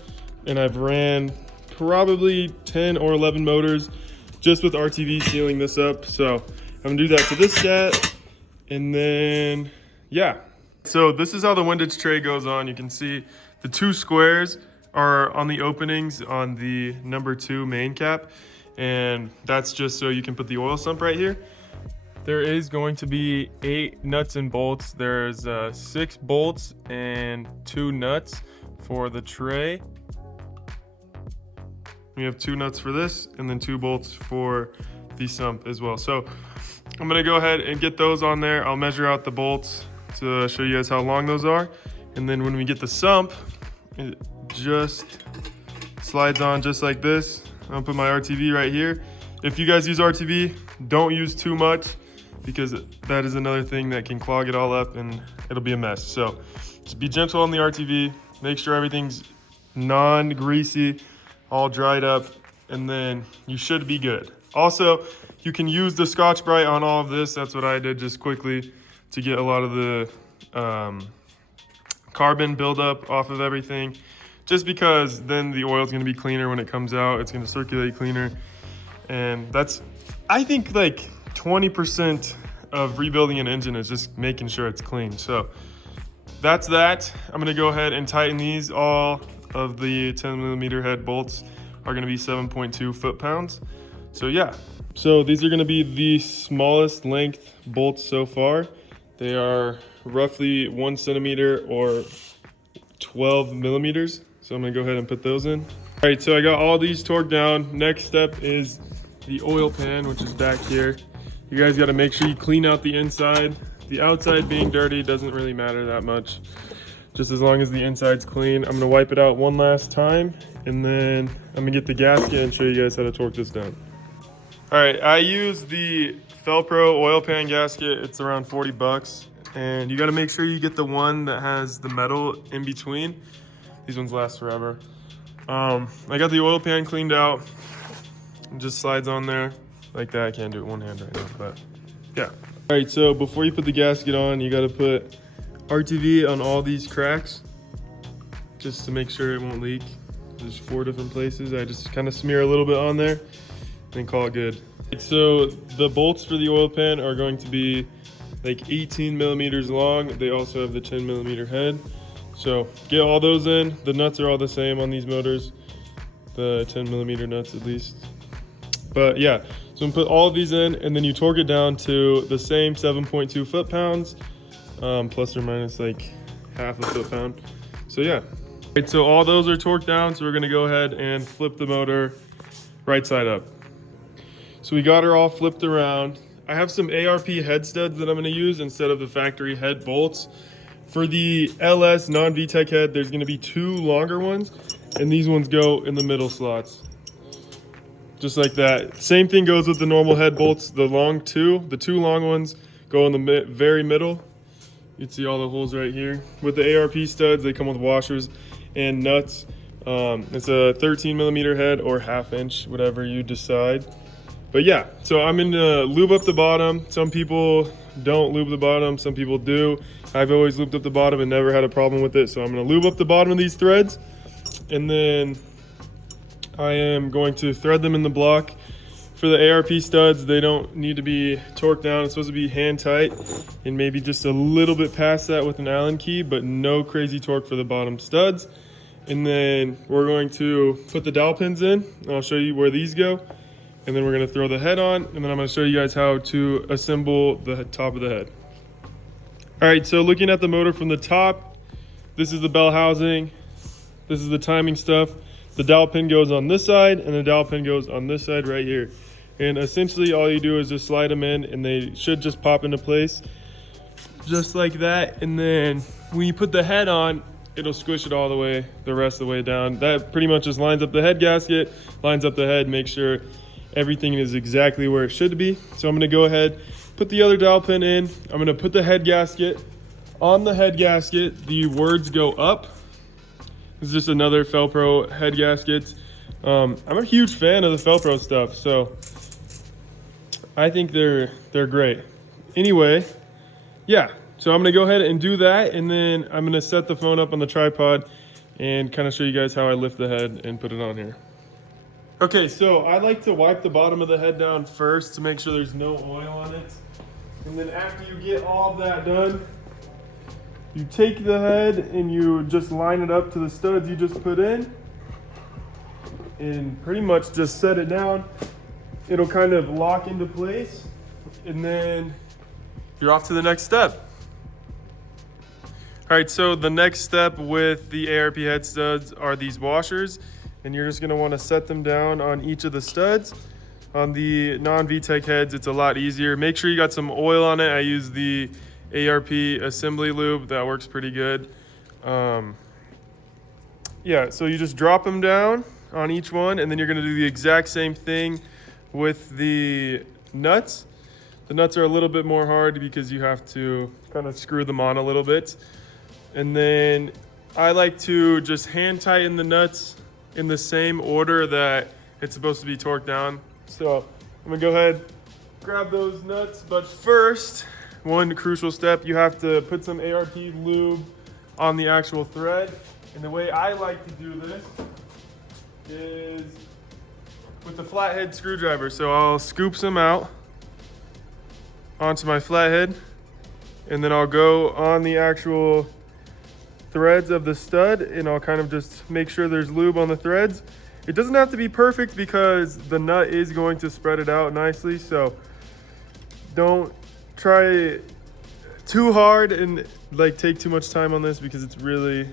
And I've ran probably 10 or 11 motors just with RTV sealing this up. So I'm gonna do that to this set. And then, yeah. So this is how the windage tray goes on. You can see the 2 squares are on the openings on the number 2 main cap. And that's just so you can put the oil sump right here. There is going to be 8 nuts and bolts. There's 6 bolts and 2 nuts for the tray. We have 2 nuts for this and then 2 bolts for the sump as well. So I'm gonna go ahead and get those on there. I'll measure out the bolts to show you guys how long those are. And then when we get the sump, it just slides on just like this. I'll put my RTV right here. If you guys use RTV, don't use too much because that is another thing that can clog it all up and it'll be a mess. So just be gentle on the RTV, make sure everything's non-greasy, all dried up, and then you should be good. Also, you can use the Scotch-Brite on all of this. That's what I did just quickly to get a lot of the carbon buildup off of everything. Just because then the oil is going to be cleaner when it comes out. It's going to circulate cleaner. And that's, I think, like 20% of rebuilding an engine is just making sure it's clean. So that's that. I'm going to go ahead and tighten these. All of the 10mm head bolts are going to be 7.2 foot-pounds. So yeah. So these are going to be the smallest length bolts so far. They are roughly 1 centimeter or 12 millimeters. So I'm gonna go ahead and put those in. All right, so I got all these torqued down. Next step is the oil pan, which is back here. You guys gotta make sure you clean out the inside. The outside being dirty doesn't really matter that much. Just as long as the inside's clean. I'm gonna wipe it out one last time, and then I'm gonna get the gasket and show you guys how to torque this down. All right, I use the Felpro oil pan gasket. It's around 40 bucks. And you gotta make sure you get the one that has the metal in between. These ones last forever. I got the oil pan cleaned out. It just slides on there like that. I can't do it one hand right now, but yeah. All right, so before you put the gasket on, you gotta put RTV on all these cracks just to make sure it won't leak. There's 4 different places. I just kind of smear a little bit on there and call it good. So the bolts for the oil pan are going to be like 18 millimeters long. They also have the 10mm head. So get all those in. The nuts are all the same on these motors, the 10mm nuts at least. But yeah, so I'm gonna put all of these in, and then you torque it down to the same 7.2 foot-pounds, plus or minus like half a foot-pound. So yeah. Right, so all those are torqued down, so we're gonna go ahead and flip the motor right side up. So we got her all flipped around. I have some ARP head studs that I'm gonna use instead of the factory head bolts. For the LS non-VTEC head, there's gonna be 2 longer ones, and these ones go in the middle slots. Just like that. Same thing goes with the normal head bolts. The 2 long ones go in the very middle. You can see all the holes right here. With the ARP studs, they come with washers and nuts. It's a 13mm head or 1/2 inch, whatever you decide. But yeah, so I'm gonna lube up the bottom. Some people don't lube the bottom, some people do. I've always lubed up the bottom and never had a problem with it. So I'm gonna lube up the bottom of these threads, and then I am going to thread them in the block. For the ARP studs, they don't need to be torqued down. It's supposed to be hand tight and maybe just a little bit past that with an Allen key, but no crazy torque for the bottom studs. And then we're going to put the dowel pins in. I'll show you where these go. And then we're gonna throw the head on, and then I'm gonna show you guys how to assemble the top of the head. All right, so looking at the motor from the top, this is the bell housing, this is the timing stuff. The dowel pin goes on this side, and the dowel pin goes on this side right here. And essentially all you do is just slide them in, and they should just pop into place, just like that. And then when you put the head on, it'll squish it all the way, the rest of the way down. That pretty much just lines up the head gasket, lines up the head, make sure everything is exactly where it should be. So I'm gonna go ahead, put the other dowel pin in. I'm gonna put the head gasket. On the head gasket, the words go up. This is just another Felpro head gasket. I'm a huge fan of the Felpro stuff. So I think they're great. Anyway, yeah. So I'm gonna go ahead and do that, and then I'm gonna set the phone up on the tripod and kind of show you guys how I lift the head and put it on here. Okay, so I like to wipe the bottom of the head down first to make sure there's no oil on it. And then after you get all of that done, you take the head and you just line it up to the studs you just put in and pretty much just set it down. It'll kind of lock into place, and then you're off to the next step. All right, so the next step with the ARP head studs are these washers, and you're just gonna wanna set them down on each of the studs. On the non-VTEC heads, it's a lot easier. Make sure you got some oil on it. I use the ARP assembly lube, that works pretty good. Yeah, so you just drop them down on each one, and then you're gonna do the exact same thing with the nuts. The nuts are a little bit more hard because you have to kind of screw them on a little bit. And then I like to just hand tighten the nuts in the same order that it's supposed to be torqued down. So I'm gonna go ahead, grab those nuts, but first, one crucial step, you have to put some ARP lube on the actual thread. And the way I like to do this is with the flathead screwdriver. So I'll scoop some out onto my flathead, and then I'll go on the actual threads of the stud, and I'll kind of just make sure there's lube on the threads. It doesn't have to be perfect because the nut is going to spread it out nicely, so don't try too hard and like take too much time on this because it's really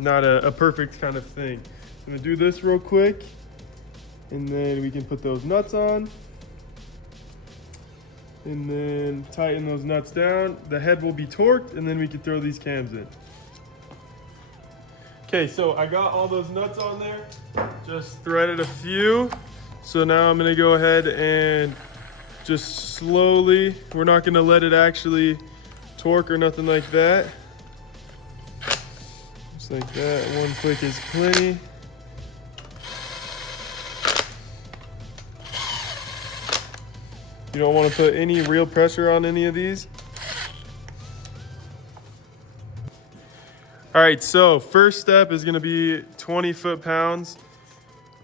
not a perfect kind of thing. I'm gonna do this real quick, and then we can put those nuts on. And then tighten those nuts down. The head will be torqued, and then we can throw these cams in. Okay, so I got all those nuts on there. Just threaded a few. So now I'm gonna go ahead and just slowly, we're not gonna let it actually torque or nothing like that. Just like that, one click is plenty. You don't want to put any real pressure on any of these. All right, so first step is gonna be 20 foot-pounds.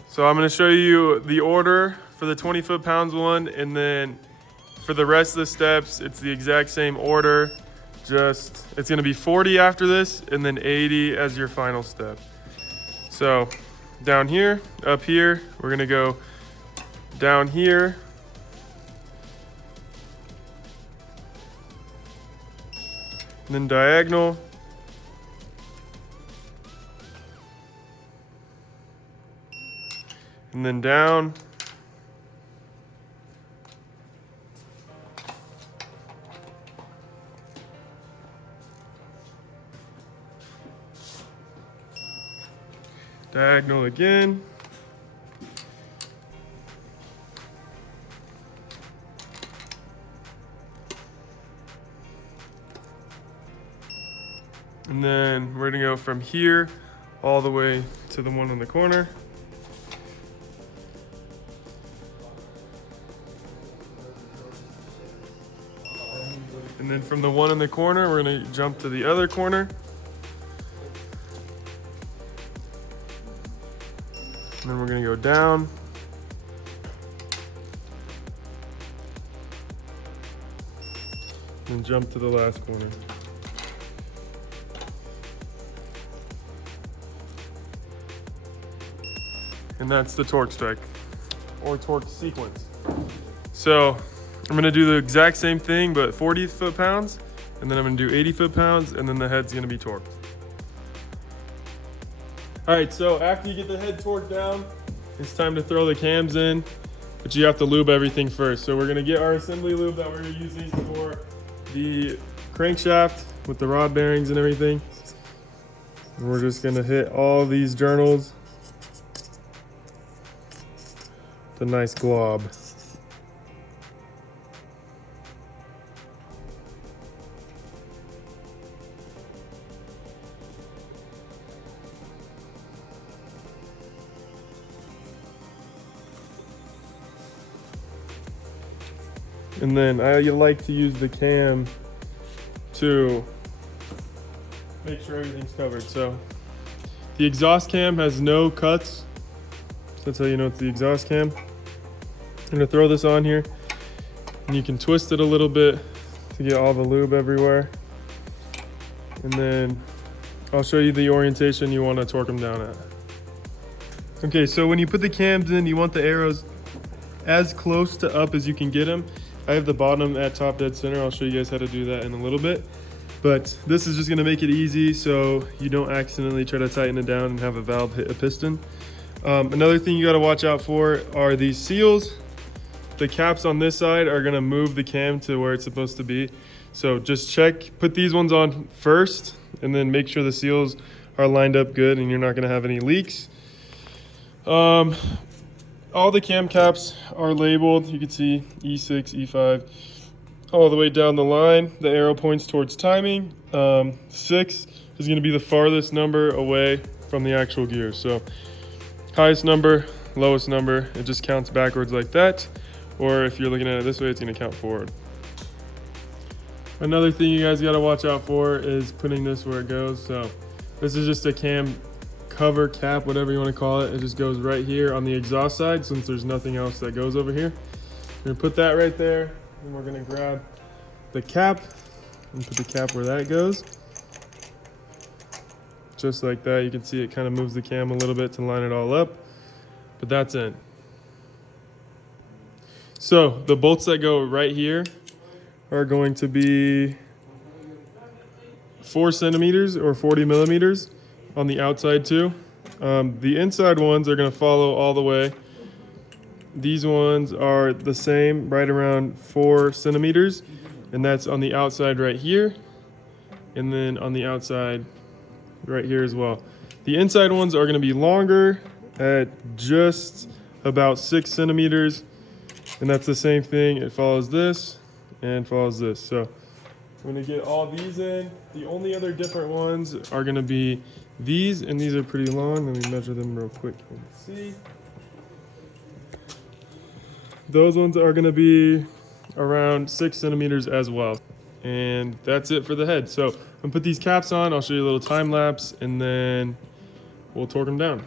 So I'm gonna show you the order for the 20 foot-pounds one, and then for the rest of the steps, it's the exact same order. Just, it's gonna be 40 after this, and then 80 as your final step. So down here, up here, we're gonna go down here, and then diagonal, and then down, diagonal again, and then we're gonna go from here all the way to the one in the corner. And then from the one in the corner, we're gonna jump to the other corner. And then we're gonna go down. And jump to the last corner. And that's the torque strike, or torque sequence. So I'm gonna do the exact same thing, but 40 foot-pounds, and then I'm gonna do 80 foot-pounds, and then the head's gonna be torqued. All right, so after you get the head torqued down, it's time to throw the cams in, but you have to lube everything first. So we're gonna get our assembly lube that we're using for the crankshaft with the rod bearings and everything. And we're just gonna hit all these journals. It's a nice glob. And then I like to use the cam to make sure everything's covered. So the exhaust cam has no cuts. That's how you know it's the exhaust cam. I'm gonna throw this on here, and you can twist it a little bit to get all the lube everywhere. And then I'll show you the orientation you want to torque them down at. Okay, so when you put the cams in, you want the arrows as close to up as you can get them. I have the bottom at top dead center. I'll show you guys how to do that in a little bit. But this is just gonna make it easy so you don't accidentally try to tighten it down and have a valve hit a piston. Another thing you gotta watch out for are these seals. The caps on this side are gonna move the cam to where it's supposed to be. So just check, put these ones on first, and then make sure the seals are lined up good and you're not gonna have any leaks. All the cam caps are labeled. You can see E6, E5, all the way down the line. The arrow points towards timing. 6 is gonna be the farthest number away from the actual gear. So highest number, lowest number, it just counts backwards like that. Or if you're looking at it this way, it's gonna count forward. Another thing you guys gotta watch out for is putting this where it goes. So this is just a cam cover cap, whatever you wanna call it. It just goes right here on the exhaust side since there's nothing else that goes over here. We're gonna put that right there, and we're gonna grab the cap and put the cap where that goes. Just like that. You can see it kind of moves the cam a little bit to line it all up, but that's it. So the bolts that go right here are going to be 4 centimeters or 40 millimeters on the outside too. The inside ones are going to follow all the way. These ones are the same, right around 4 centimeters, and that's on the outside right here, and then on the outside right here as well. The inside ones are going to be longer at just about 6 centimeters, and that's the same thing. It follows this and follows this. So I'm going to get all these in. The only other different ones are going to be these, and these are pretty long. Let me measure them real quick and see. Those ones are going to be around 6 centimeters as well. And that's it for the head. So I'm gonna put these caps on, I'll show you a little time lapse, and then we'll torque them down.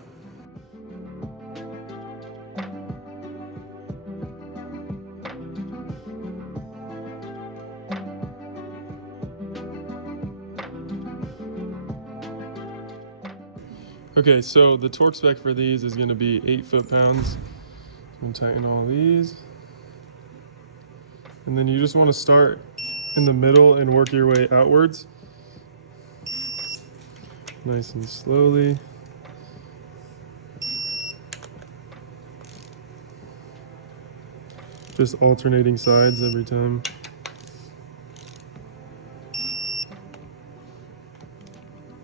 Okay, so the torque spec for these is gonna be 8 foot-pounds. I'm gonna tighten all these. And then you just wanna start in the middle and work your way outwards. Nice and slowly. Just alternating sides every time.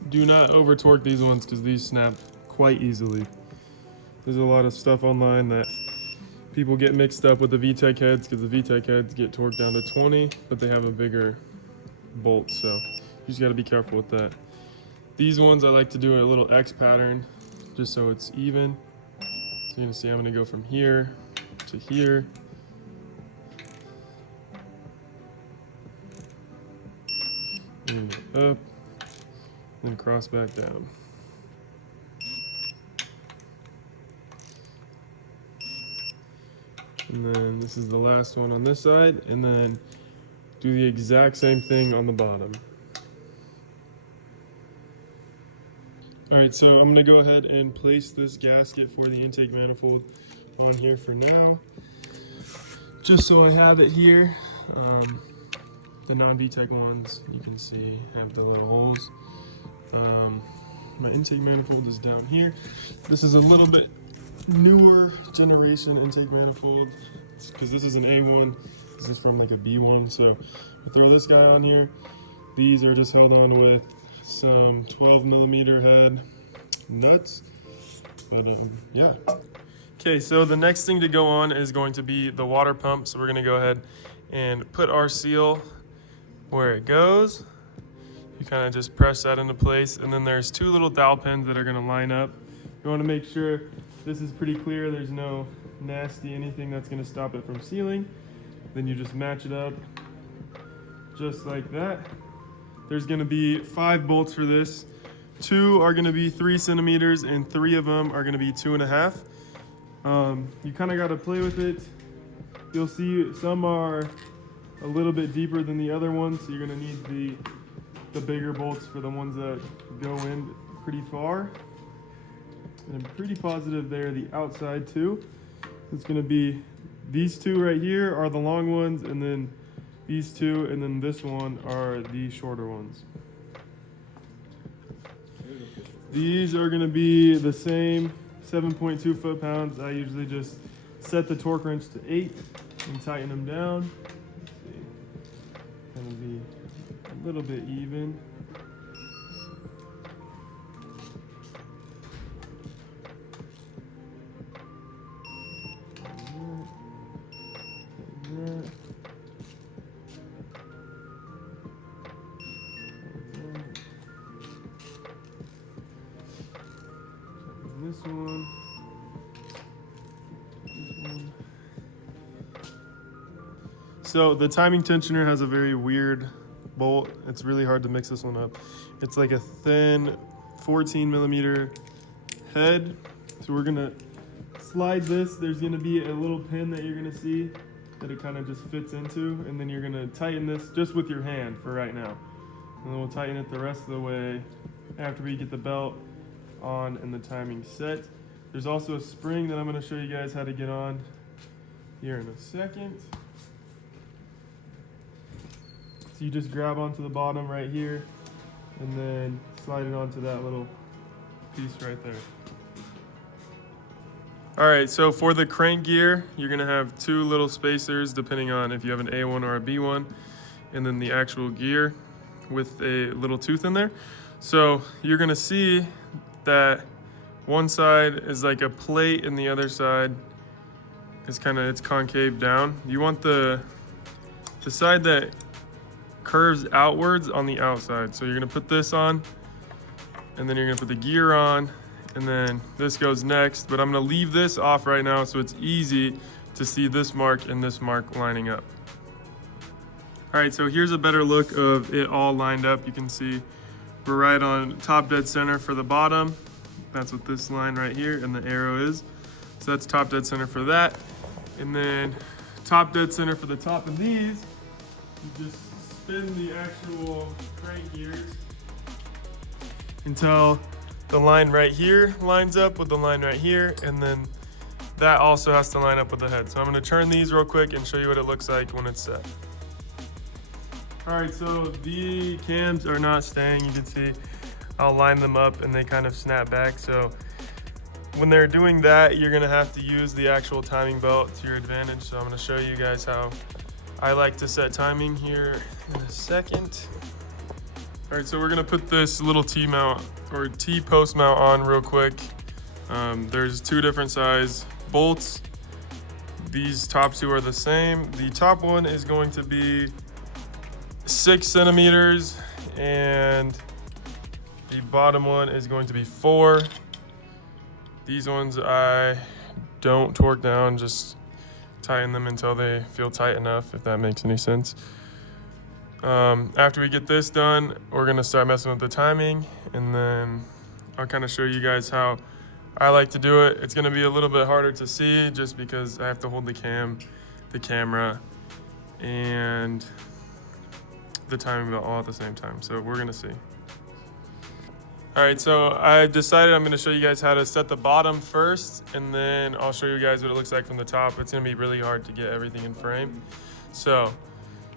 Do not over torque these ones because these snap quite easily. There's a lot of stuff online that people get mixed up with the VTEC heads because the VTEC heads get torqued down to 20, but they have a bigger bolt, so you just got to be careful with that. These ones I like to do a little X pattern just so it's even. So you're going to see I'm going to go from here to here. And go up, then cross back down. And then this is the last one on this side, and then do the exact same thing on the bottom. All right, so I'm gonna go ahead and place this gasket for the intake manifold on here for now. Just so I have it here. The non-VTEC ones, you can see, have the little holes. My intake manifold is down here. This is a little bit newer generation intake manifold because this is an A1. This is from like a B1. So I throw this guy on here. These are just held on with some 12 millimeter head nuts. But yeah. Okay, so the next thing to go on is going to be the water pump. So we're gonna go ahead and put our seal where it goes. You kind of just press that into place, and then there's 2 little dowel pins that are gonna line up. You wanna make sure this is pretty clear. There's no nasty anything that's gonna stop it from sealing. Then you just match it up just like that. There's gonna be 5 bolts for this. 2 are gonna be 3 centimeters and 3 of them are gonna be 2.5. You kind of gotta play with it. You'll see some are a little bit deeper than the other ones, so you're gonna need the bigger bolts for the ones that go in pretty far. And I'm pretty positive they're the outside too. It's gonna be these 2 right here are the long ones, and then these 2, and then this one are the shorter ones. These are gonna be the same 7.2 foot-pounds. I usually just set the torque wrench to 8 and tighten them down. Let's see. Gonna be a little bit even. This one. So the timing tensioner has a very weird bolt. It's really hard to mix this one up. It's like a thin 14 millimeter head. So we're gonna slide this. There's gonna be a little pin that you're gonna see that it kind of just fits into, and then you're gonna tighten this just with your hand for right now. And then we'll tighten it the rest of the way after we get the belt on and the timing set. There's also a spring that I'm going to show you guys how to get on here in a second. So you just grab onto the bottom right here and then slide it onto that little piece right there. All right, so for the crank gear, you're going to have 2 little spacers depending on if you have an A1 or a B1, and then the actual gear with a little tooth in there. So you're going to see that one side is like a plate and the other side is it's concave down. You want the side that curves outwards on the outside. So you're gonna put this on, and then you're gonna put the gear on, and then this goes next, but I'm gonna leave this off right now so it's easy to see this mark and this mark lining up. All right, so here's a better look of it all lined up. You can see we're right on top dead center for the bottom. That's what this line right here and the arrow is. So that's top dead center for that. And then top dead center for the top of these, you just spin the actual crank gears until the line right here lines up with the line right here, and then that also has to line up with the head. So I'm gonna turn these real quick and show you what it looks like when it's set. All right, so the cams are not staying. You can see I'll line them up and they kind of snap back. So when they're doing that, you're gonna have to use the actual timing belt to your advantage. So I'm gonna show you guys how I like to set timing here in a second. All right, so we're gonna put this little T-mount or T-post mount on real quick. There's 2 different size bolts. These top 2 are the same. The top one is going to be 6 centimeters and the bottom one is going to be 4. These ones I don't torque down, just tighten them until they feel tight enough, if that makes any sense. After we get this done, we're gonna start messing with the timing, and then I'll kind of show you guys how I like to do it. It's gonna be a little bit harder to see just because I have to hold the camera, and the timing belt all at the same time. So we're gonna see. All right, so I decided I'm gonna show you guys how to set the bottom first, and then I'll show you guys what it looks like from the top. It's gonna be really hard to get everything in frame. So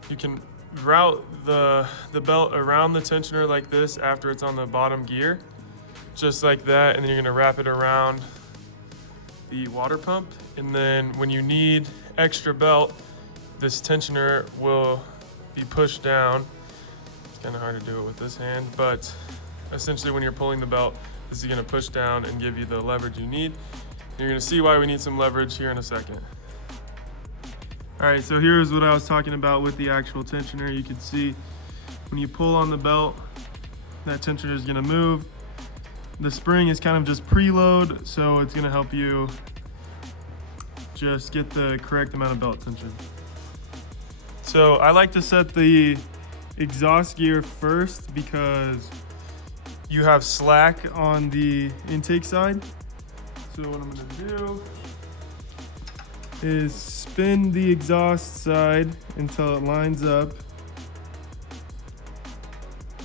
you can route the belt around the tensioner like this after it's on the bottom gear, just like that, and then you're gonna wrap it around the water pump. And then when you need extra belt, this tensioner will be pushed down. It's kind of hard to do it with this hand, but essentially when you're pulling the belt, this is gonna push down and give you the leverage you need. And you're gonna see why we need some leverage here in a second. All right, so here's what I was talking about with the actual tensioner. You can see when you pull on the belt, that tensioner is gonna move. The spring is kind of just preload, so it's gonna help you just get the correct amount of belt tension. So I like to set the exhaust gear first because you have slack on the intake side. So what I'm gonna do is spin the exhaust side until it lines up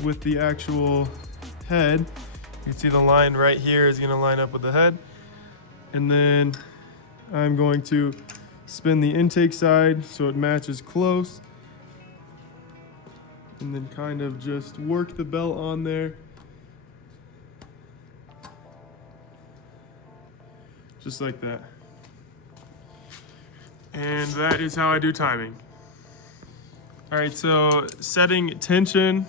with the actual head. You can see the line right here is gonna line up with the head. And then I'm going to spin the intake side so it matches close. And then kind of just work the belt on there. Just like that. And that is how I do timing. All right, so setting tension,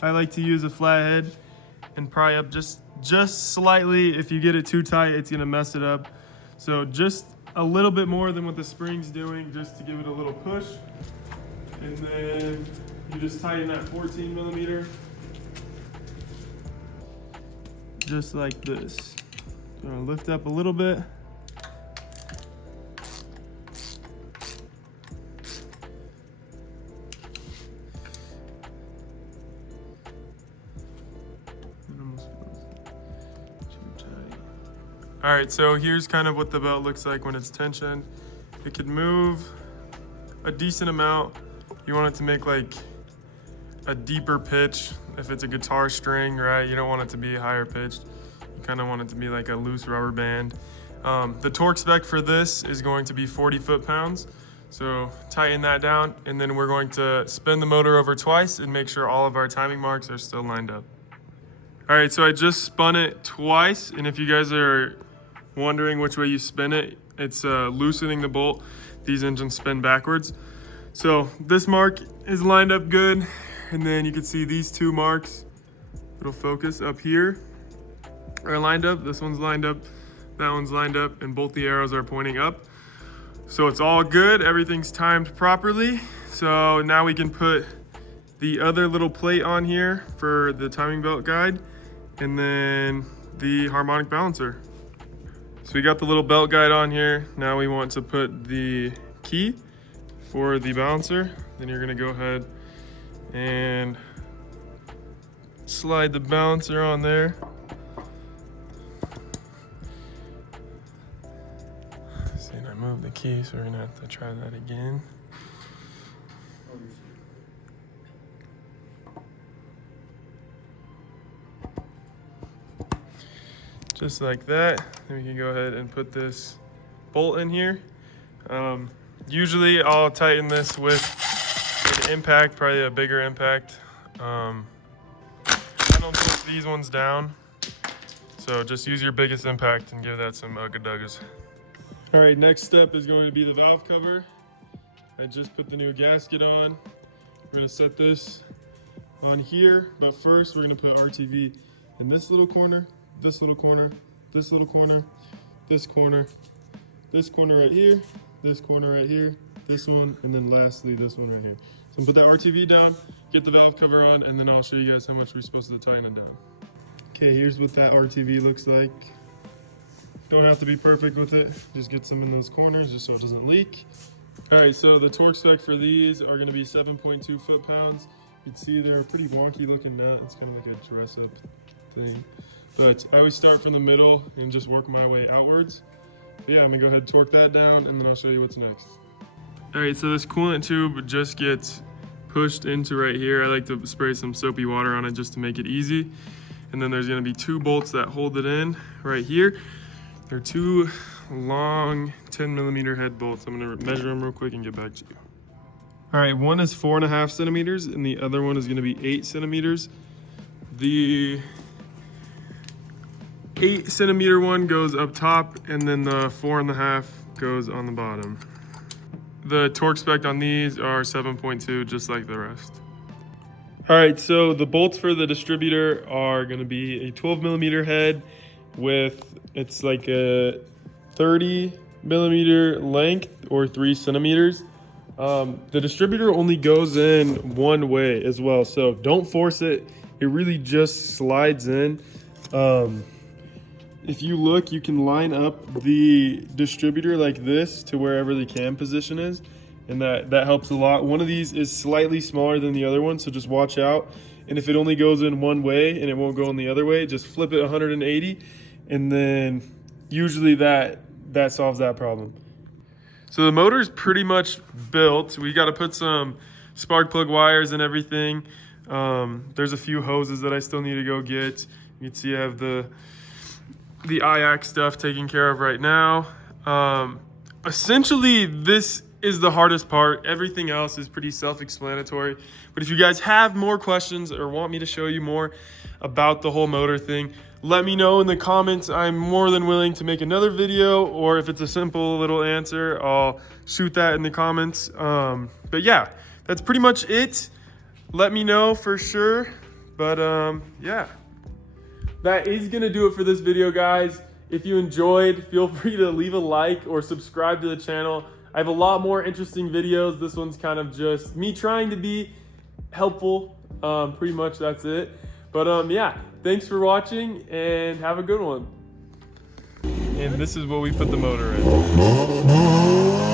I like to use a flathead and pry up just slightly. If you get it too tight, it's gonna mess it up. So just a little bit more than what the spring's doing, just to give it a little push. And then you just tighten that 14 millimeter. Just like this. Gonna lift up a little bit. All right, so here's kind of what the belt looks like when it's tensioned. It could move a decent amount. You want it to make like a deeper pitch. If it's a guitar string, right? You don't want it to be higher pitched. You kind of want it to be like a loose rubber band. The torque spec for this is going to be 40 foot-pounds. So tighten that down, and then we're going to spin the motor over twice and make sure all of our timing marks are still lined up. All right, so I just spun it twice, and if you guys are wondering which way you spin it, it's loosening the bolt. These engines spin backwards. So this mark is lined up good, and then you can see these two marks, it'll focus up here, are lined up. This one's lined up, that one's lined up, and both the arrows are pointing up. So it's all good, everything's timed properly. So now we can put the other little plate on here for the timing belt guide, and then the harmonic balancer. So we got the little belt guide on here. Now we want to put the key for the balancer. Then you're gonna go ahead and slide the balancer on there. See, and I moved the key, so we're gonna have to try that again. Just like that. Then we can go ahead and put this bolt in here. Usually I'll tighten this with an impact, probably a bigger impact. I don't push these ones down. So just use your biggest impact and give that some ugga-duggas. All right, next step is going to be the valve cover. I just put the new gasket on. We're gonna set this on here, but first we're gonna put RTV in this little corner, this little corner, this little corner, this corner right here, this corner right here, this one, and then lastly this one right here. So I'm gonna put that RTV down, get the valve cover on, and then I'll show you guys how much we're supposed to tighten it down. Okay, here's what that RTV looks like. Don't have to be perfect with it, just get some in those corners just so it doesn't leak. All right, so the torque spec for these are gonna be 7.2 foot-pounds. You can see they're a pretty wonky looking nut. It's kind of like a dress-up thing. But I always start from the middle and just work my way outwards. But yeah, I'm gonna go ahead and torque that down, and then I'll show you what's next. All right, so this coolant tube just gets pushed into right here. I like to spray some soapy water on it just to make it easy. And then there's gonna be two bolts that hold it in right here. They're two long 10 millimeter head bolts. I'm gonna measure them real quick and get back to you. All right, one is 4.5 centimeters and the other one is gonna be 8 centimeters. The 8 centimeter one goes up top, and then the 4.5 goes on the bottom. The torque spec on these are 7.2, just like the rest. All right, so the bolts for the distributor are gonna be a 12 millimeter head with, it's like a 30 millimeter length or 3 centimeters. The distributor only goes in one way as well, so don't force it. It really just slides in. If you look, you can line up the distributor like this to wherever the cam position is, and that helps a lot. One of these is slightly smaller than the other one, so just watch out. And if it only goes in one way and it won't go in the other way, just flip it 180, and then usually that solves that problem. So the motor's pretty much built. We got to put some spark plug wires and everything. There's a few hoses that I still need to go get. You can see I have the IAC stuff taken care of right now. Essentially, this is the hardest part. Everything else is pretty self-explanatory. But if you guys have more questions or want me to show you more about the whole motor thing, let me know in the comments. I'm more than willing to make another video, or if it's a simple little answer, I'll shoot that in the comments. But yeah, that's pretty much it. Let me know for sure. But yeah, that is gonna do it for this video, guys. If you enjoyed, feel free to leave a like or subscribe to the channel. I have a lot more interesting videos. This one's kind of just me trying to be helpful. Pretty much that's it. But yeah, thanks for watching and have a good one. And this is what we put the motor in.